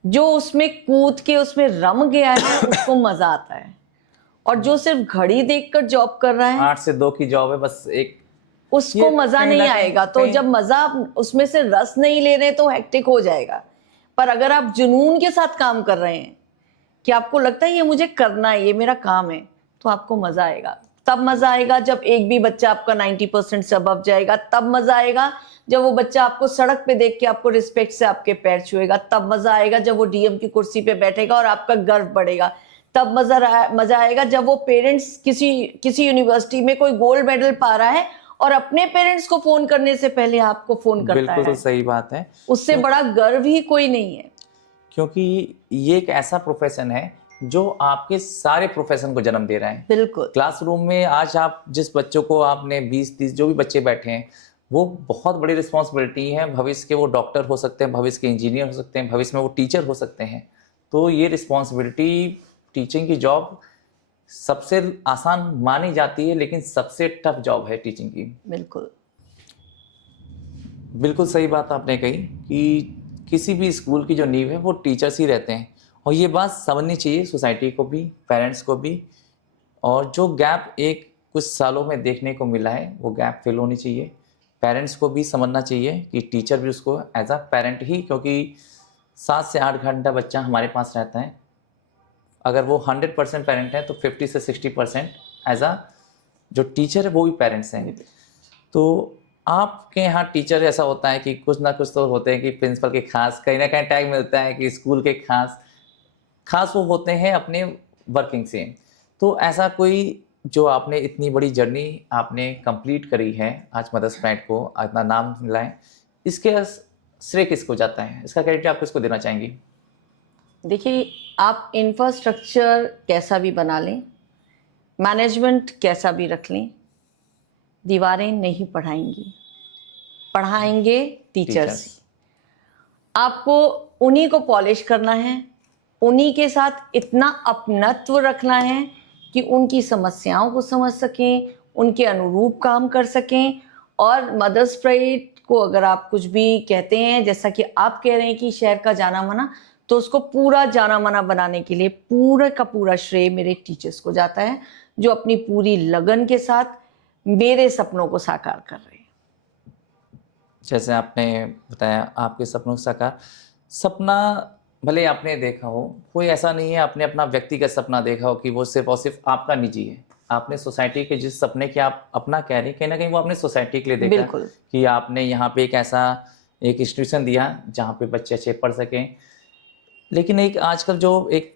जो उसमें कूद के उसमें रम गया है उसको मज़ा आता है, और जो सिर्फ घड़ी देखकर जॉब कर रहा है 8 से 2 की जॉब है, बस एक, उसको मज़ा कहीं नहीं ना कहीं- आएगा। तो कहीं- जब मज़ा उसमें से रस नहीं ले रहे तो हैक्टिक हो जाएगा। पर अगर आप जुनून के साथ काम कर रहे हैं कि आपको लगता है ये मुझे करना है, ये मेरा काम है, तो आपको मज़ा आएगा। तब मज़ा आएगा जब एक भी बच्चा आपका 90% से अबव जाएगा। तब मज़ा आएगा जब वो बच्चा आपको सड़क पे देख के आपको रिस्पेक्ट से आपके पैर छुएगा। तब मज़ा आएगा जब वो डीएम की कुर्सी पे बैठेगा और आपका गर्व बढ़ेगा। तब मज़ा आएगा जब वो पेरेंट्स किसी यूनिवर्सिटी में कोई गोल्ड मेडल पा रहा है और अपने पेरेंट्स को फ़ोन करने से पहले आपको फ़ोन करता बिल्कुल है। सही बात है। उससे बड़ा गर्व ही कोई नहीं है। क्योंकि ये एक ऐसा प्रोफेशन है जो आपके सारे प्रोफेशन को जन्म दे रहा है। बिल्कुल। क्लासरूम में आज आप जिस बच्चों को आपने 20-30 जो भी बच्चे बैठे हैं, वो बहुत बड़ी रिस्पॉन्सिबिलिटी है। भविष्य के वो डॉक्टर हो सकते हैं, भविष्य के इंजीनियर हो सकते हैं, भविष्य में वो टीचर हो सकते हैं। तो ये रिस्पॉन्सिबिलिटी, टीचिंग की जॉब सबसे आसान मानी जाती है, लेकिन सबसे टफ जॉब है टीचिंग की। बिल्कुल बिल्कुल सही बात आपने कही कि किसी भी स्कूल की जो नींव है वो टीचर्स ही रहते हैं, और ये बात समझनी चाहिए सोसाइटी को भी, पेरेंट्स को भी। और जो गैप एक कुछ सालों में देखने को मिला है, वो गैप फिल होनी चाहिए। पेरेंट्स को भी समझना चाहिए कि टीचर भी उसको एज अ पेरेंट ही, क्योंकि 7 से 8 घंटा बच्चा हमारे पास रहता है। अगर वो 100% पेरेंट है तो 50 से 60% एज अ जो टीचर है वो भी पेरेंट्स हैं। तो आपके यहाँ टीचर ऐसा होता है कि कुछ ना कुछ तो होते हैं कि प्रिंसिपल के खास, कहीं ना कहीं टैग मिलता है कि स्कूल के खास वो होते हैं अपने वर्किंग से। तो ऐसा कोई जो आपने इतनी बड़ी जर्नी आपने कंप्लीट करी है, आज मदर्स प्राइड को इतना नाम मिला है, इसके श्रेय किसको जाता है, इसका क्रेडिट आप किसको देना चाहेंगी? देखिए, आप इंफ्रास्ट्रक्चर कैसा भी बना लें, मैनेजमेंट कैसा भी रख लें, दीवारें नहीं पढ़ाएंगे टीचर्स। आपको उन्हीं को पॉलिश करना है, उन्हीं के साथ इतना अपनत्व रखना है कि उनकी समस्याओं को समझ सकें, उनके अनुरूप काम कर सकें। और मदर्स प्राइड को अगर आप कुछ भी कहते हैं, जैसा कि आप कह रहे हैं कि शहर का जाना माना, तो उसको पूरा जाना माना बनाने के लिए पूरा का पूरा श्रेय मेरे टीचर्स को जाता है, जो अपनी पूरी लगन के साथ मेरे सपनों को साकार कर रहे हैं। जैसे आपने बताया आपके सपनों का साकार, सपना भले आपने देखा हो, कोई ऐसा नहीं है आपने अपना व्यक्तिगत सपना देखा हो कि वो सिर्फ और सिर्फ आपका निजी है। आपने सोसाइटी के जिस सपने की आप अपना कह रही, कहीं ना कहीं वो आपने सोसाइटी के लिए देखा। बिल्कुल। कि आपने यहाँ पे एक ऐसा एक इंस्टीट्यूशन दिया जहाँ पे बच्चे अच्छे पढ़ सकें। लेकिन एक आजकल जो एक,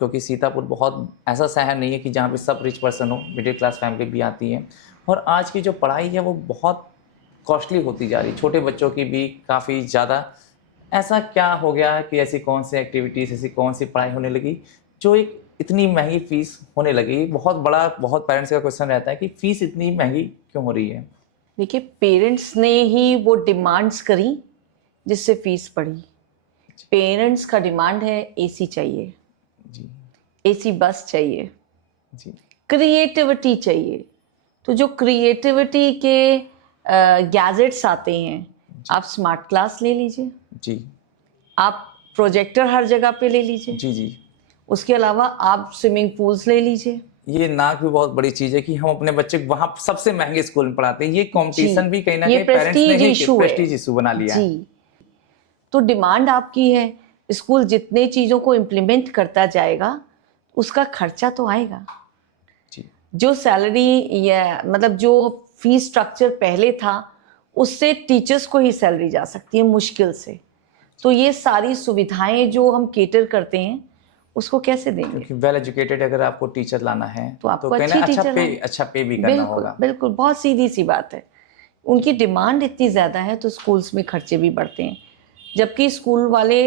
क्योंकि सीतापुर बहुत ऐसा शहर नहीं है कि जहाँ पे सब रिच पर्सन हो, मिडिल क्लास फैमिली भी आती है, और आज की जो पढ़ाई है वो बहुत कॉस्टली होती जा रही, छोटे बच्चों की भी काफ़ी ज़्यादा। ऐसा क्या हो गया कि ऐसी कौन सी एक्टिविटीज़, ऐसी कौन सी पढ़ाई होने लगी जो एक इतनी महंगी फ़ीस होने लगी? बहुत पेरेंट्स का क्वेश्चन रहता है कि फ़ीस इतनी महंगी क्यों हो रही है? देखिए, पेरेंट्स ने ही वो डिमांड्स करी जिससे फीस बढ़ी। पेरेंट्स का डिमांड है एसी चाहिए, जी एसी बस चाहिए, जी क्रिएटिविटी चाहिए। तो जो क्रिएटिविटी के गैजेट्स आते हैं, आप स्मार्ट क्लास ले लीजिए, जी आप प्रोजेक्टर हर जगह पे ले लीजिए, जी जी। उसके अलावा आप स्विमिंग पूल्स ले लीजिए। ये नाक भी बहुत बड़ी चीज़ है कि हम अपने बच्चे को वहाँ सबसे महंगे स्कूल में पढ़ाते हैं। ये जी, कंपटीशन भी कहीं ना ये कहीं पेरेंट्स ने प्रेस्टीज ही इशू है। प्रेस्टीज इशू बना लिया है। जी, तो डिमांड आपकी है, स्कूल जितने चीज़ों को इम्प्लीमेंट करता जाएगा उसका खर्चा तो आएगा। जी जो सैलरी या मतलब जो फीस स्ट्रक्चर पहले था उससे टीचर्स को ही सैलरी जा सकती है मुश्किल से। तो ये सारी सुविधाएं जो हम केटर करते हैं उसको कैसे देंगे? क्योंकि वेल एजुकेटेड अगर आपको टीचर लाना है तो आपको कहीं ना अच्छी टीचर लाना। अच्छा पे भी करना बिल्कुल होगा। बिल्कुल, बहुत सीधी सी बात है। उनकी डिमांड इतनी ज़्यादा है तो स्कूल्स में खर्चे भी बढ़ते हैं। जबकि स्कूल वाले,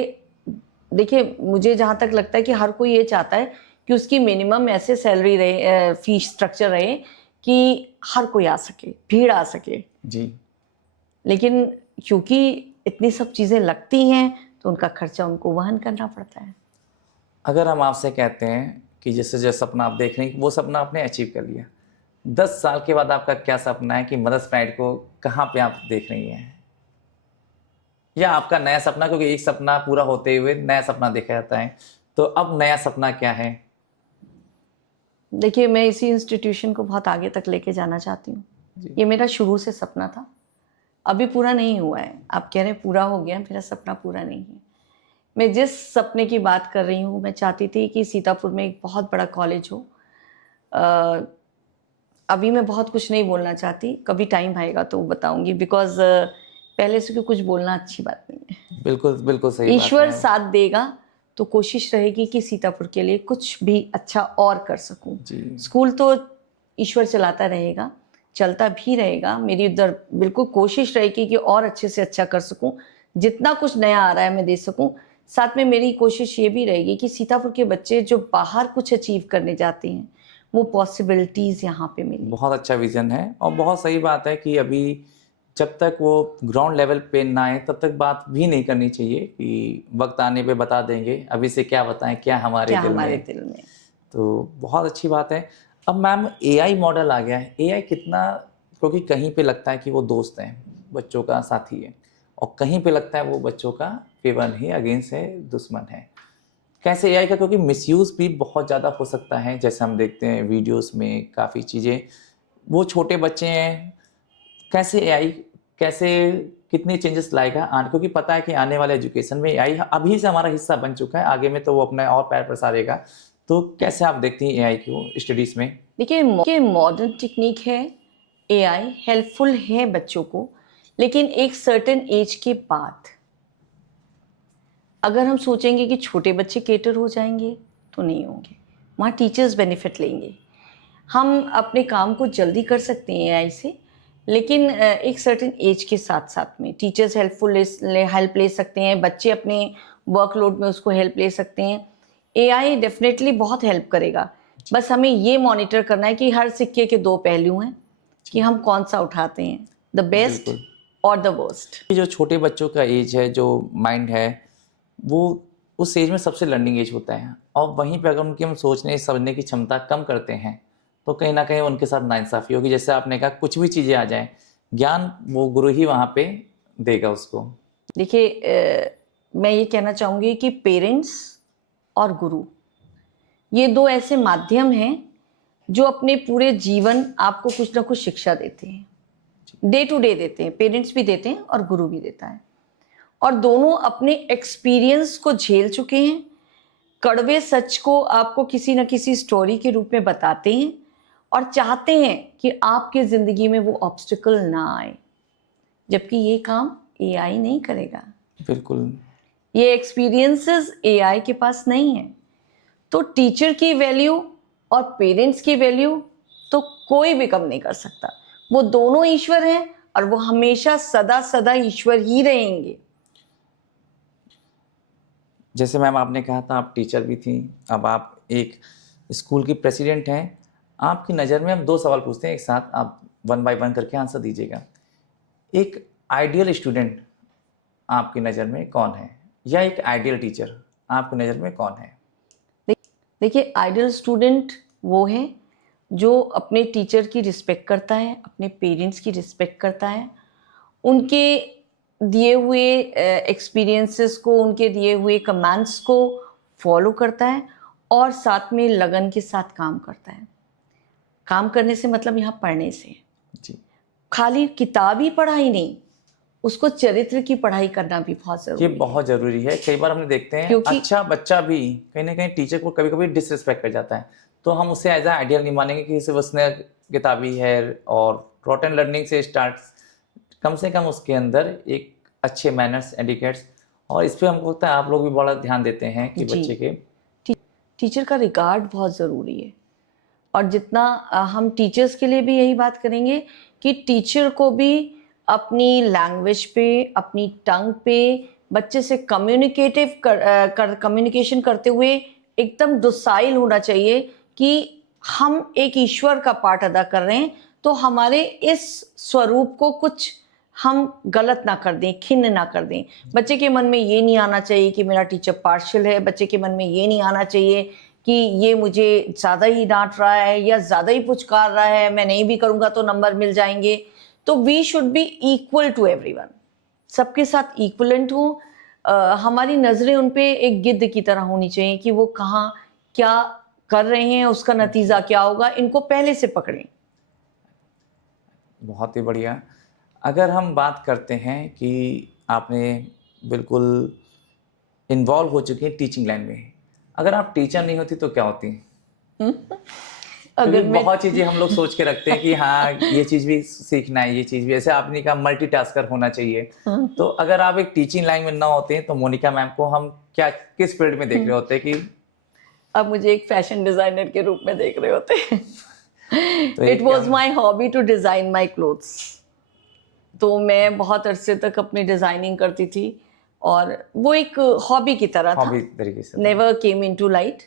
देखिए मुझे जहाँ तक लगता है कि हर कोई ये चाहता है कि उसकी मिनिमम ऐसे सैलरी रहे, फीस स्ट्रक्चर रहे कि हर कोई आ सके, भीड़ आ सके। जी लेकिन क्योंकि इतनी सब चीज़ें लगती हैं तो उनका खर्चा उनको वहन करना पड़ता है। अगर हम आपसे कहते हैं कि जैसे जो सपना आप देख रहे हैं वो सपना आपने अचीव कर लिया, 10 साल के बाद आपका क्या सपना है कि मदर्स प्राइड को कहाँ पे आप देख रही हैं? या आपका नया सपना, क्योंकि एक सपना पूरा होते हुए नया सपना देखा जाता है, तो अब नया सपना क्या है? देखिए, मैं इसी इंस्टीट्यूशन को बहुत आगे तक लेके जाना चाहती हूँ। ये मेरा शुरू से सपना था, अभी पूरा नहीं हुआ है। आप कह रहे हैं पूरा हो गया, मेरा सपना पूरा नहीं है। मैं जिस सपने की बात कर रही हूँ, मैं चाहती थी कि सीतापुर में एक बहुत बड़ा कॉलेज हो। अभी मैं बहुत कुछ नहीं बोलना चाहती, कभी टाइम आएगा तो बताऊंगी, बिकॉज पहले से कुछ बोलना अच्छी बात नहीं है। बिल्कुल बिल्कुल सही बात ईश्वर है। साथ देगा तो कोशिश रहेगी कि सीतापुर के लिए कुछ भी अच्छा और कर सकूं। जी स्कूल तो ईश्वर चलाता रहेगा, चलता भी रहेगा। मेरी उधर बिल्कुल कोशिश रहेगी कि और अच्छे से अच्छा कर सकूं, जितना कुछ नया आ रहा है मैं दे सकूं। साथ में मेरी कोशिश ये भी रहेगी कि सीतापुर के बच्चे जो बाहर कुछ अचीव करने जाते हैं वो पॉसिबिलिटीज़ यहाँ पे मिले। बहुत अच्छा विजन है और बहुत सही बात है कि अभी जब तक वो ग्राउंड लेवल पे ना आए तब तक बात भी नहीं करनी चाहिए कि वक्त आने पे बता देंगे, अभी से क्या बताएं क्या हमारे दिल में। तो बहुत अच्छी बात है। अब मैम एआई मॉडल आ गया है, एआई कितना, क्योंकि कहीं पे लगता है कि वो दोस्त है, बच्चों का साथी है, और कहीं पे लगता है वो बच्चों का विलन है, अगेंस्ट है, दुश्मन है। कैसे एआई का, क्योंकि मिसयूज़ भी बहुत ज़्यादा हो सकता है, जैसे हम देखते हैं वीडियोस में काफ़ी चीज़ें, वो छोटे बच्चे हैं, कैसे एआई कैसे कितनी चेंजेस लाएगा आने, क्योंकि पता है कि आने वाले एजुकेशन में एआई अभी से हमारा हिस्सा बन चुका है, आगे में तो वो अपना और पैर पसारेगा। तो कैसे आप देखती हैं एआई को स्टडीज़ में? देखिए, मॉडर्न टेक्निक है, एआई हेल्पफुल है बच्चों को, लेकिन एक सर्टेन एज के बाद अगर हम सोचेंगे कि छोटे बच्चे केटर हो जाएंगे तो नहीं होंगे। वहाँ टीचर्स बेनिफिट लेंगे। हम अपने काम को जल्दी कर सकते हैं एआई से, लेकिन एक सर्टेन एज के साथ साथ में टीचर्स हेल्प ले सकते हैं, बच्चे अपने वर्कलोड में उसको हेल्प ले सकते हैं। एआई डेफिनेटली बहुत हेल्प करेगा, बस हमें ये मॉनिटर करना है कि हर सिक्के के दो पहलू हैं, कि हम कौन सा उठाते हैं, द बेस्ट और द वर्स्ट। जो छोटे बच्चों का एज है, जो माइंड है, वो उस एज में सबसे लर्निंग एज होता है, और वहीं पे अगर उनकी हम सोचने समझने की क्षमता कम करते हैं तो कहीं ना कहीं उनके साथ नाइंसाफ़ी होगी। जैसे आपने कहा कुछ भी चीज़ें आ जाएं, ज्ञान वो गुरु ही वहाँ पे देगा उसको। देखिए, मैं ये कहना चाहूँगी कि पेरेंट्स और गुरु ये दो ऐसे माध्यम हैं जो अपने पूरे जीवन आपको कुछ ना कुछ शिक्षा देते हैं, डे टू डे देते हैं। पेरेंट्स भी देते हैं और गुरु भी देता है, और दोनों अपने एक्सपीरियंस को झेल चुके हैं, कड़वे सच को आपको किसी न किसी स्टोरी के रूप में बताते हैं और चाहते हैं कि आपकी ज़िंदगी में वो ऑब्स्टिकल ना आए। जबकि ये काम एआई नहीं करेगा। बिल्कुल। ये एक्सपीरियंसेस एआई के पास नहीं है। तो टीचर की वैल्यू और पेरेंट्स की वैल्यू तो कोई भी कम नहीं कर सकता। वो दोनों ईश्वर हैं और वो हमेशा सदा सदा ईश्वर ही रहेंगे। जैसे मैम आपने कहा था आप टीचर भी थी, अब आप एक स्कूल की प्रेसिडेंट हैं। आपकी नज़र में हम 2 सवाल पूछते हैं एक साथ, आप 1 बाय 1 करके आंसर दीजिएगा। एक आइडियल स्टूडेंट आपकी नज़र में कौन है, या एक आइडियल टीचर आपकी नज़र में कौन है? देखिए, आइडियल स्टूडेंट वो है जो अपने टीचर की रिस्पेक्ट करता है, अपने पेरेंट्स की रिस्पेक्ट करता है, उनके दिए हुए एक्सपीरियंसेस को, उनके दिए हुए कमांड्स को फॉलो करता है और साथ में लगन के साथ काम करता है। काम करने से मतलब यहाँ पढ़ने से, जी। खाली किताबी पढ़ाई नहीं, उसको चरित्र की पढ़ाई करना भी बहुत ये ज़रूरी है। बहुत ज़रूरी है। कई बार हमने देखते हैं क्योंकि अच्छा बच्चा भी कहीं ना कहीं टीचर को कभी कभी डिसरिस्पेक्ट कर जाता है, तो हम उसे एज अ आइडियल नहीं मानेंगे कि सिर्फ उसने किताबी है और टॉट एंड लर्निंग से स्टार्ट। कम से कम उसके अंदर एक अच्छे मैनर्स, एडिकेट्स, और इस पर हमको लगता है आप लोग भी बड़ा ध्यान देते हैं कि जी, बच्चे के टीचर का रिगार्ड बहुत ज़रूरी है। और जितना हम टीचर्स के लिए भी यही बात करेंगे कि टीचर को भी अपनी लैंग्वेज पे, अपनी टंग पे बच्चे से कम्युनिकेशन करते हुए एकदम डोसाइल होना चाहिए कि हम एक ईश्वर का पार्ट अदा कर रहे हैं, तो हमारे इस स्वरूप को कुछ हम गलत ना कर दें, खिन्न ना कर दें। बच्चे के मन में ये नहीं आना चाहिए कि मेरा टीचर पार्शियल है, बच्चे के मन में ये नहीं आना चाहिए कि ये मुझे ज़्यादा ही डांट रहा है या ज़्यादा ही पुचकार रहा है, मैं नहीं भी करूँगा तो नंबर मिल जाएंगे। तो we should be equal to everyone, सबके साथ इक्वलेंट हो। हमारी नज़रें उन पे एक गिद्ध की तरह होनी चाहिए कि वो कहाँ क्या कर रहे हैं, उसका नतीजा क्या होगा, इनको पहले से पकड़ें। बहुत ही बढ़िया। अगर हम बात करते हैं कि आपने बिल्कुल इन्वॉल्व हो चुकी हैं टीचिंग लाइन में, अगर आप टीचर नहीं होती तो क्या होती? क्योंकि अगर मैं बहुत चीज़ें हम लोग सोच के रखते हैं कि हाँ ये चीज़ भी सीखना है, ये चीज़ भी, ऐसे आपने कहा मल्टीटास्कर होना चाहिए। तो अगर आप एक टीचिंग लाइन में ना होते हैं तो मोनिका मैम को हम क्या किस फील्ड में देख रहे होते कि अब मुझे एक फैशन डिजाइनर के रूप में देख रहे होते हैं। तो it was my hobby to design my clothes. तो मैं बहुत अरसे तक अपनी डिज़ाइनिंग करती थी और वो एक हॉबी की तरह था, हॉबी तरीके से नेवर केम इनटू लाइट।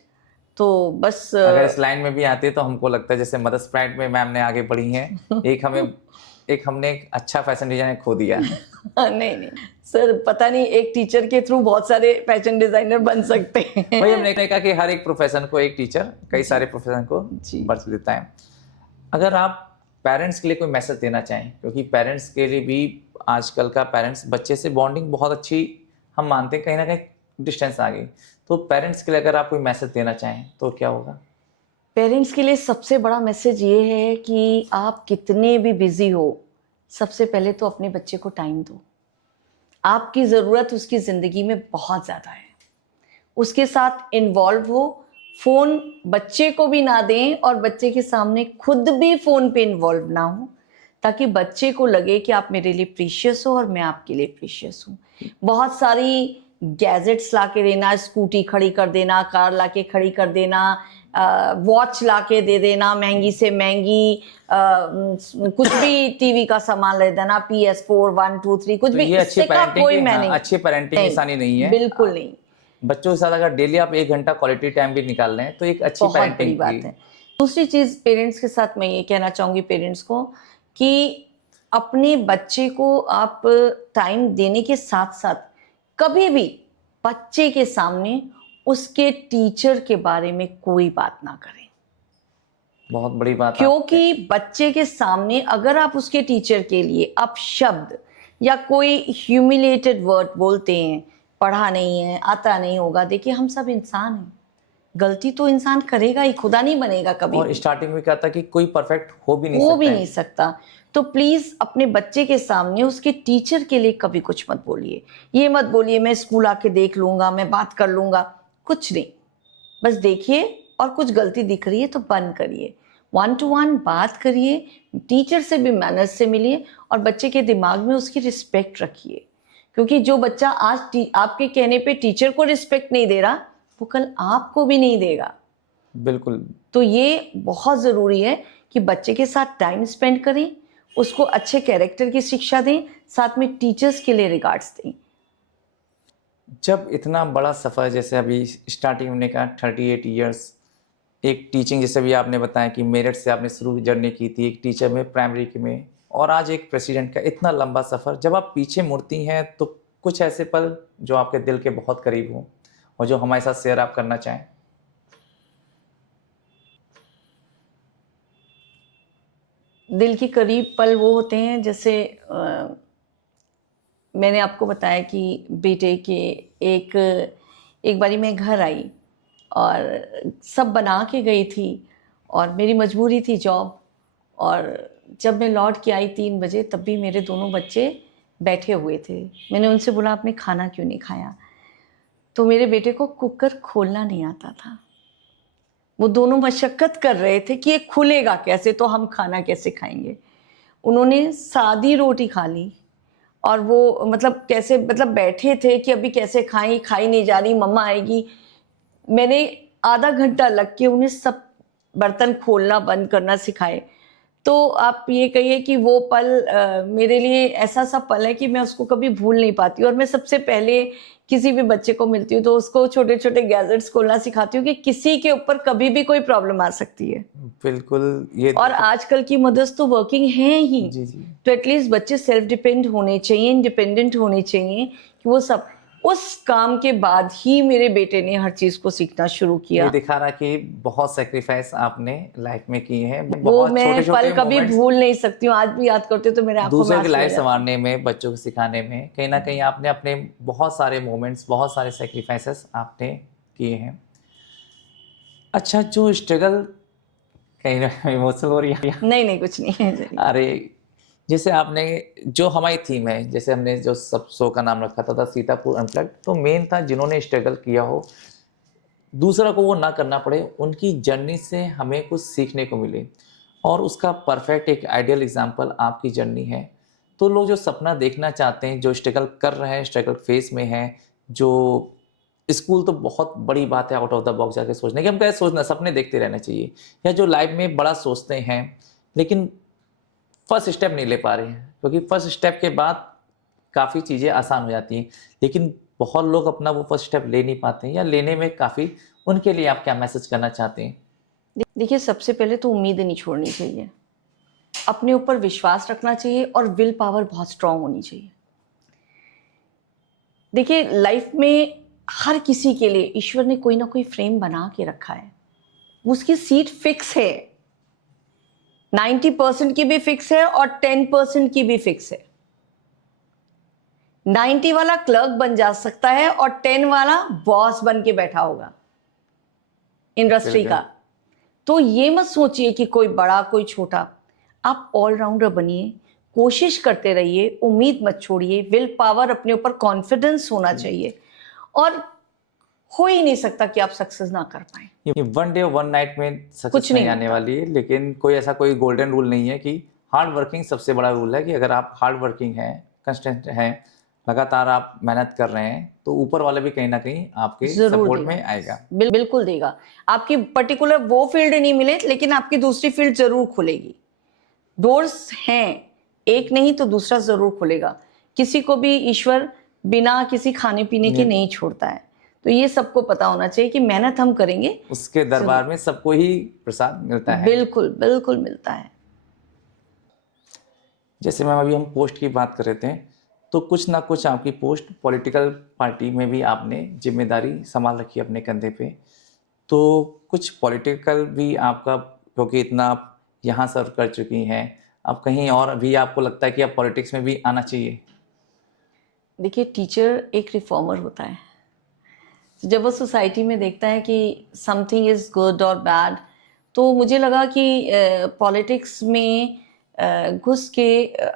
तो बस अगर इस लाइन में भी आते तो हमको लगता है जैसे मदर्स प्राइड में मैम ने आगे बढ़ी हैं, एक हमने एक अच्छा फैशन डिजाइनर खो दिया। नहीं नहीं सर, पता नहीं, एक टीचर के थ्रू बहुत सारे फैशन डिजाइनर बन सकते हैं। वही हमने कहा कि हर एक प्रोफेशन को एक टीचर कई सारे प्रोफेशन को जी। बरत देता है। अगर आप पेरेंट्स के लिए कोई मैसेज देना चाहें, क्योंकि पेरेंट्स के लिए भी आजकल का पेरेंट्स बच्चे से बॉन्डिंग बहुत अच्छी हम मानते हैं, कहीं ना कहीं डिस्टेंस आ गई, तो पेरेंट्स के लिए अगर आप कोई मैसेज देना चाहें तो क्या होगा? पेरेंट्स के लिए सबसे बड़ा मैसेज ये है कि आप कितने भी बिजी हो, सबसे पहले तो अपने बच्चे को टाइम दो। आपकी ज़रूरत उसकी ज़िंदगी में बहुत ज़्यादा है, उसके साथ इन्वॉल्व हो। फ़ोन बच्चे को भी ना दें और बच्चे के सामने खुद भी फ़ोन पे इन्वॉल्व ना हो, ताकि बच्चे को लगे कि आप मेरे लिए प्रीशियस हो और मैं आपके लिए प्रीशियस हूँ। बहुत सारी गैजेट्स ला के देना, स्कूटी खड़ी कर देना, कार ला के खड़ी कर देना, वॉच ला के दे देना महंगी से महंगी, कुछ भी टीवी का सामान ले देना, PS4 1 2 3 कुछ तो भी, ये अच्छी इससे का कोई पेरेंटिंग, मैनिंग अच्छी पेरेंटिंग निशानी नहीं है। बिल्कुल नहीं। बच्चों के साथ अगर डेली आप 1 घंटा क्वालिटी टाइम भी निकाल रहे हैं तो एक अच्छी बहुत बड़ी पेरेंटिंग बात है। दूसरी चीज़ पेरेंट्स के साथ मैं ये कहना चाहूँगी पेरेंट्स को कि अपने बच्चे को आप टाइम देने के साथ साथ कभी भी बच्चे के सामने उसके टीचर के बारे में कोई बात ना करें। बहुत बड़ी बात क्योंकि बच्चे के सामने अगर आप उसके टीचर के लिए अपशब्द या कोई ह्यूमिलेटेड वर्ड बोलते हैं, पढ़ा नहीं है, आता नहीं होगा, देखिए हम सब इंसान हैं, गलती तो इंसान करेगा ही, खुदा नहीं बनेगा कभी। और स्टार्टिंग में क्या था कि कोई परफेक्ट हो भी नहीं सकता। तो प्लीज अपने बच्चे के सामने उसके टीचर के लिए कभी कुछ मत बोलिए। ये मत बोलिए मैं स्कूल आके देख लूंगा, मैं बात कर लूंगा, कुछ नहीं। बस देखिए और कुछ गलती दिख रही है तो बंद करिए, 1 to 1 बात करिए, टीचर से भी मैनर्स से मिलिए और बच्चे के दिमाग में उसकी रिस्पेक्ट रखिए। क्योंकि जो बच्चा आज आपके कहने पे टीचर को रिस्पेक्ट नहीं दे रहा, वो कल आपको भी नहीं देगा। बिल्कुल। तो ये बहुत ज़रूरी है कि बच्चे के साथ टाइम स्पेंड करें, उसको अच्छे कैरेक्टर की शिक्षा दें, साथ में टीचर्स के लिए रिगार्ड्स दें। जब इतना बड़ा सफ़र, जैसे अभी स्टार्टिंग हमने कहा 38 इयर्स, एक टीचिंग जैसे भी आपने बताया कि मेरठ से आपने शुरू जर्नी की थी एक टीचर में प्राइमरी के में, और आज एक प्रेसिडेंट का इतना लंबा सफ़र, जब आप पीछे मुड़ती हैं तो कुछ ऐसे पल जो आपके दिल के बहुत करीब हों और जो हमारे साथ शेयर आप करना चाहें? दिल के करीब पल वो होते हैं जैसे मैंने आपको बताया कि बेटे के एक बारी मैं घर आई और सब बना के गई थी और मेरी मजबूरी थी जॉब, और जब मैं लौट के आई 3 बजे तब भी मेरे दोनों बच्चे बैठे हुए थे। मैंने उनसे बोला आपने खाना क्यों नहीं खाया? तो मेरे बेटे को कुकर खोलना नहीं आता था। वो दोनों मशक्क़त कर रहे थे कि ये खुलेगा कैसे, तो हम खाना कैसे खाएंगे। उन्होंने सादी रोटी खा ली और वो मतलब कैसे, मतलब बैठे थे कि अभी कैसे खाई, खाई नहीं जा रही, मम्मा आएगी। मैंने आधा घंटा लग के उन्हें सब बर्तन खोलना बंद करना सिखाए। तो आप ये कहिए कि वो पल मेरे लिए ऐसा सा पल है कि मैं उसको कभी भूल नहीं पाती। और मैं सबसे पहले किसी भी बच्चे को मिलती हूँ तो उसको छोटे छोटे गैजेट्स खोलना सिखाती हूँ कि किसी के ऊपर कभी भी कोई प्रॉब्लम आ सकती है। बिल्कुल। ये और आजकल की मदर्स तो वर्किंग हैं ही, जी जी। तो एटलीस्ट बच्चे सेल्फ डिपेंड होने चाहिए, इंडिपेंडेंट होने चाहिए कि वो सब। उस काम के बाद ही मेरे बेटे ने हर चीज़ को सीखना शुरू ये किया। दिखा रहा कि बहुत सेक्रीफाइस आपने लाइफ में किए हैं, वो बहुत मैं छोटे पल छोटे कभी मोमेंट्स भूल नहीं सकती हूँ, आज भी याद करती हूँ तो मेरे आंखों में दूसरों की आंसू आ लाइफ जाते हैं। संवारने में, बच्चों को सिखाने में, कहीं ना कहीं आपने अपने बहुत सारे मोमेंट्स, बहुत सारे सेक्रीफाइसेस आपने किए हैं। अच्छा, जो स्ट्रगल, कहीं ना इमोशनल हो रही है? नहीं नहीं, कुछ नहीं है। चलिए। अरे, जैसे आपने, जो हमारी थीम है, जैसे हमने जो सब शो का नाम रखा था सीतापुर अनप्लग्ड, तो मेन था जिन्होंने स्ट्रगल किया हो, दूसरा को वो ना करना पड़े, उनकी जर्नी से हमें कुछ सीखने को मिले, और उसका परफेक्ट एक आइडियल एग्जांपल आपकी जर्नी है। तो लोग जो सपना देखना चाहते हैं, जो स्ट्रगल कर रहे हैं, स्ट्रगल फेस में हैं, जो स्कूल तो बहुत बड़ी बात है, आउट ऑफ द बॉक्स जाके सोचने की, हम क्या सोचना, सपने देखते रहना चाहिए, या जो लाइफ में बड़ा सोचते हैं लेकिन फर्स्ट स्टेप नहीं ले पा रहे हैं, क्योंकि फर्स्ट स्टेप के बाद काफ़ी चीज़ें आसान हो जाती हैं, लेकिन बहुत लोग अपना वो फर्स्ट स्टेप ले नहीं पाते हैं, या लेने में काफ़ी, उनके लिए आप क्या मैसेज करना चाहते हैं? देखिए, सबसे पहले तो उम्मीद नहीं छोड़नी चाहिए, अपने ऊपर विश्वास रखना चाहिए और विल पावर बहुत स्ट्रांग होनी चाहिए। देखिए, लाइफ में हर किसी के लिए ईश्वर ने कोई ना कोई फ्रेम बना के रखा है, उसकी सीट फिक्स है। 90% की भी फिक्स है और 10% की भी फिक्स है। 90 वाला क्लर्क बन जा सकता है और 10 वाला बॉस बन के बैठा होगा इंडस्ट्री का। तो ये मत सोचिए कि कोई बड़ा कोई छोटा, आप ऑलराउंडर बनिए, कोशिश करते रहिए, उम्मीद मत छोड़िए, विल पावर, अपने ऊपर कॉन्फिडेंस होना चाहिए, और हो ही नहीं सकता कि आप सक्सेस ना कर पाए। ये वन डे वन नाइट में सक्सेस कुछ नहीं नहीं आने होता। वाली है, लेकिन कोई ऐसा कोई गोल्डन रूल नहीं है कि हार्ड वर्किंग सबसे बड़ा रूल है, कि अगर आप हार्ड वर्किंग हैं, कंस्टेंट हैं, लगातार आप मेहनत कर रहे हैं, तो ऊपर वाले भी कहीं ना कहीं आपके जरूर सपोर्ट देगा, में आएगा। बिल्कुल देगा। आपकी पर्टिकुलर वो फील्ड नहीं मिले, लेकिन आपकी दूसरी फील्ड जरूर खुलेगी। डोर्स हैं, एक नहीं तो दूसरा जरूर खुलेगा। किसी को भी ईश्वर बिना किसी खाने पीने के नहीं छोड़ता है, तो ये सबको पता होना चाहिए कि मेहनत हम करेंगे, उसके दरबार में सबको ही प्रसाद मिलता है। बिल्कुल बिल्कुल मिलता है। जैसे मैम अभी हम पोस्ट की बात कर रहे थे, तो कुछ ना कुछ आपकी पोस्ट पॉलिटिकल पार्टी में भी आपने जिम्मेदारी संभाल रखी है अपने कंधे पे, तो कुछ पॉलिटिकल भी आपका, क्योंकि इतना आप यहाँ सर्व कर चुकी हैं, अब कहीं और भी आपको लगता है कि अब पॉलिटिक्स में भी आना चाहिए? देखिए, टीचर एक रिफॉर्मर होता है। जब वो सोसाइटी में देखता है कि समथिंग इज़ गुड और बैड, तो मुझे लगा कि पॉलिटिक्स में घुस के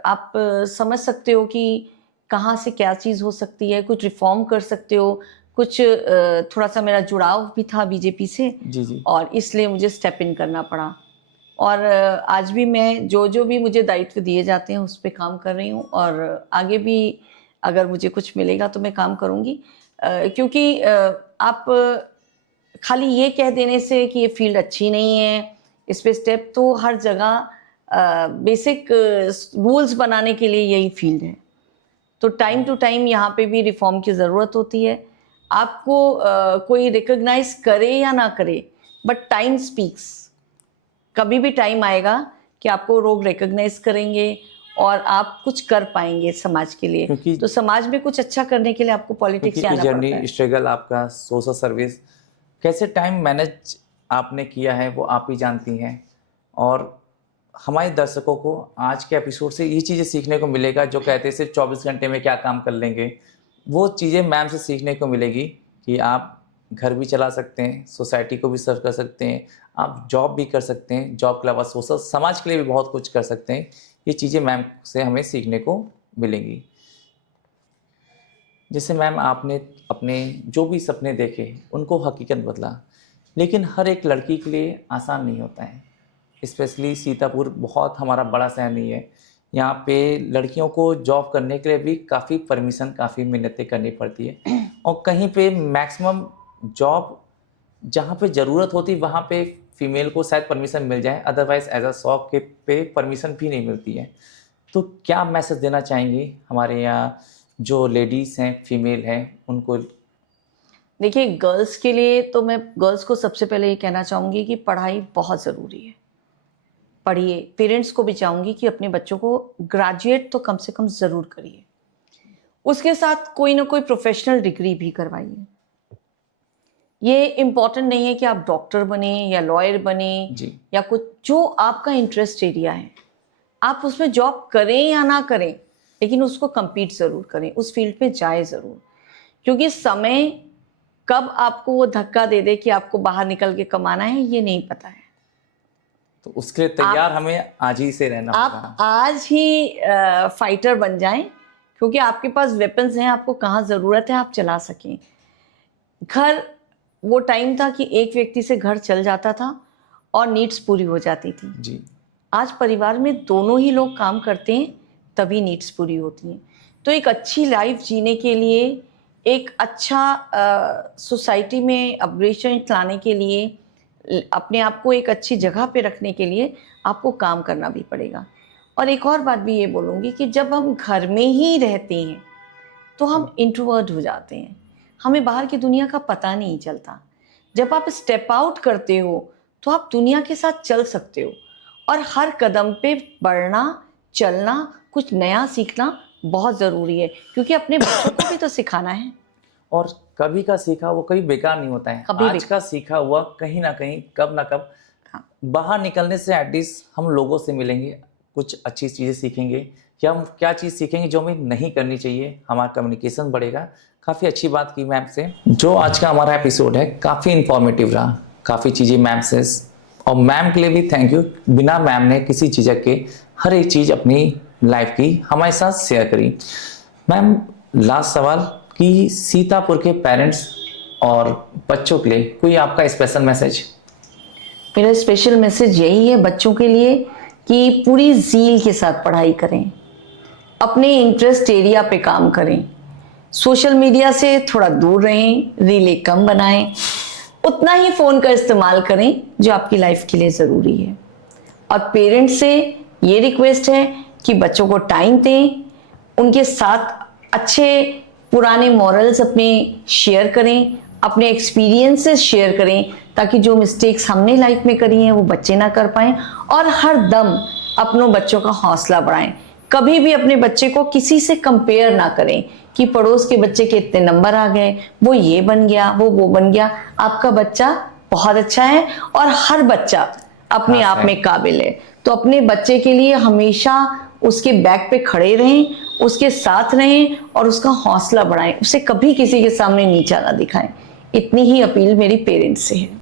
आप समझ सकते हो कि कहाँ से क्या चीज़ हो सकती है, कुछ रिफॉर्म कर सकते हो, कुछ थोड़ा सा मेरा जुड़ाव भी था बीजेपी से, जी जी। और इसलिए मुझे स्टेप इन करना पड़ा। और आज भी मैं जो जो भी मुझे दायित्व दिए जाते हैं उस पर काम कर रही हूँ, और आगे भी अगर मुझे कुछ मिलेगा तो मैं काम करूँगी, क्योंकि आप खाली ये कह देने से कि ये फील्ड अच्छी नहीं है, इस पे स्टेप, तो हर जगह बेसिक रूल्स बनाने के लिए यही फील्ड है। तो टाइम टू टाइम यहाँ पे भी रिफॉर्म की ज़रूरत होती है। आपको कोई रिकॉग्नाइज करे या ना करे, बट टाइम स्पीक्स। कभी भी टाइम आएगा कि आपको लोग रिकॉग्नाइज करेंगे और आप कुछ कर पाएंगे समाज के लिए। क्योंकि तो समाज में कुछ अच्छा करने के लिए आपको पॉलिटिक्स में आना पड़ता है। जर्नी स्ट्रगल आपका, सोशल सर्विस, कैसे टाइम मैनेज आपने किया है वो आप ही जानती हैं। और हमारे दर्शकों को आज के एपिसोड से ये चीज़ें सीखने को मिलेगा, जो कहते हैं सिर्फ 24 घंटे में क्या काम कर लेंगे, वो चीज़ें मैम से सीखने को मिलेगी कि आप घर भी चला सकते हैं, सोसाइटी को भी सर्व कर सकते हैं, आप जॉब भी कर सकते हैं, जॉब के अलावा सोशल समाज के लिए भी बहुत कुछ कर सकते हैं। ये चीज़ें मैम से हमें सीखने को मिलेंगी। जैसे मैम आपने अपने जो भी सपने देखे उनको हकीकत बदला, लेकिन हर एक लड़की के लिए आसान नहीं होता है। स्पेशली सीतापुर बहुत हमारा बड़ा शहर नहीं है, यहाँ पे लड़कियों को जॉब करने के लिए भी काफ़ी परमिशन, काफ़ी मिन्नतें करनी पड़ती है। और कहीं पे मैक्सिमम जॉब जहाँ पे ज़रूरत होती वहाँ पे फीमेल को शायद परमिशन मिल जाए, अदरवाइज एज अ शौक के पे परमिशन भी नहीं मिलती है। तो क्या मैसेज देना चाहेंगे हमारे यहाँ जो लेडीज़ हैं, फीमेल हैं, उनको? देखिए, गर्ल्स के लिए तो मैं गर्ल्स को सबसे पहले ये कहना चाहूँगी कि पढ़ाई बहुत ज़रूरी है। पढ़िए। पेरेंट्स को भी चाहूँगी कि अपने बच्चों को ग्रेजुएट तो कम से कम ज़रूर करिए, उसके साथ कोई ना कोई प्रोफेशनल डिग्री भी करवाइए। ये इम्पॉर्टेंट नहीं है कि आप डॉक्टर बने या लॉयर बने जी। या कुछ, जो आपका इंटरेस्ट एरिया है आप उसमें जॉब करें या ना करें, लेकिन उसको compete ज़रूर करें, उस फील्ड पे जाए ज़रूर। क्योंकि समय कब आपको वो धक्का दे दे कि आपको बाहर निकल के कमाना है, ये नहीं पता है। तो उसके लिए तैयार हमें आज ही से रहना आप होगा। आज ही फाइटर बन जाएं, क्योंकि आपके पास वेपन्स हैं, आपको कहाँ ज़रूरत है आप चला सकें। घर, वो टाइम था कि एक व्यक्ति से घर चल जाता था और नीड्स पूरी हो जाती थी। जी। आज परिवार में दोनों ही लोग काम करते हैं, तभी नीड्स पूरी होती हैं। तो एक अच्छी लाइफ जीने के लिए, एक अच्छा सोसाइटी में अपग्रेडेशन लाने के लिए, अपने आप को एक अच्छी जगह पे रखने के लिए आपको काम करना भी पड़ेगा। और एक और बात भी ये बोलूँगी कि जब हम घर में ही रहते हैं तो हम इंट्रोवर्ट हो जाते हैं, हमें बाहर की दुनिया का पता नहीं चलता। जब आप स्टेप आउट करते हो तो आप दुनिया के साथ चल सकते हो, और हर कदम पे बढ़ना, चलना, कुछ नया सीखना बहुत ज़रूरी है, क्योंकि अपने बच्चों को भी तो सिखाना है। और कभी का सीखा वो कभी बेकार नहीं होता है। कभी आज का सीखा हुआ कहीं ना कहीं, कब ना कब, हाँ। बाहर निकलने से एटलीस्ट हम लोगों से मिलेंगे, कुछ अच्छी चीज़ें सीखेंगे, या हम क्या चीज़ सीखेंगे जो हमें नहीं करनी चाहिए, हमारा कम्युनिकेशन बढ़ेगा। काफ़ी अच्छी बात की मैम से। जो आज का हमारा एपिसोड है काफ़ी इंफॉर्मेटिव रहा, काफ़ी चीज़ें मैम से, और मैम के लिए भी थैंक यू। बिना मैम ने किसी चीज़ के हर एक चीज़ अपनी लाइफ की हमारे साथ शेयर करी। मैम, लास्ट सवाल कि सीतापुर के पेरेंट्स और बच्चों के लिए कोई आपका स्पेशल मैसेज? मेरा स्पेशल मैसेज यही है बच्चों के लिए कि पूरी ज़ील के साथ पढ़ाई करें, अपने इंटरेस्ट एरिया पे काम करें, सोशल मीडिया से थोड़ा दूर रहें, रीलें कम बनाएं, उतना ही फ़ोन का इस्तेमाल करें जो आपकी लाइफ के लिए ज़रूरी है। और पेरेंट्स से ये रिक्वेस्ट है कि बच्चों को टाइम दें, उनके साथ अच्छे पुराने मॉरल्स अपने शेयर करें, अपने एक्सपीरियंसेस शेयर करें, ताकि जो मिस्टेक्स हमने लाइफ में करी हैं वो बच्चे ना कर पाएं। और हर दम अपनों बच्चों का हौसला बढ़ाएं। कभी भी अपने बच्चे को किसी से कंपेयर ना करें कि पड़ोस के बच्चे के इतने नंबर आ गए, वो ये बन गया, वो बन गया। आपका बच्चा बहुत अच्छा है और हर बच्चा अपने आप में काबिल है। तो अपने बच्चे के लिए हमेशा उसके बैक पे खड़े रहें, उसके साथ रहें और उसका हौसला बढ़ाएं, उसे कभी किसी के सामने नीचा ना दिखाएं। इतनी ही अपील मेरी पेरेंट्स से है।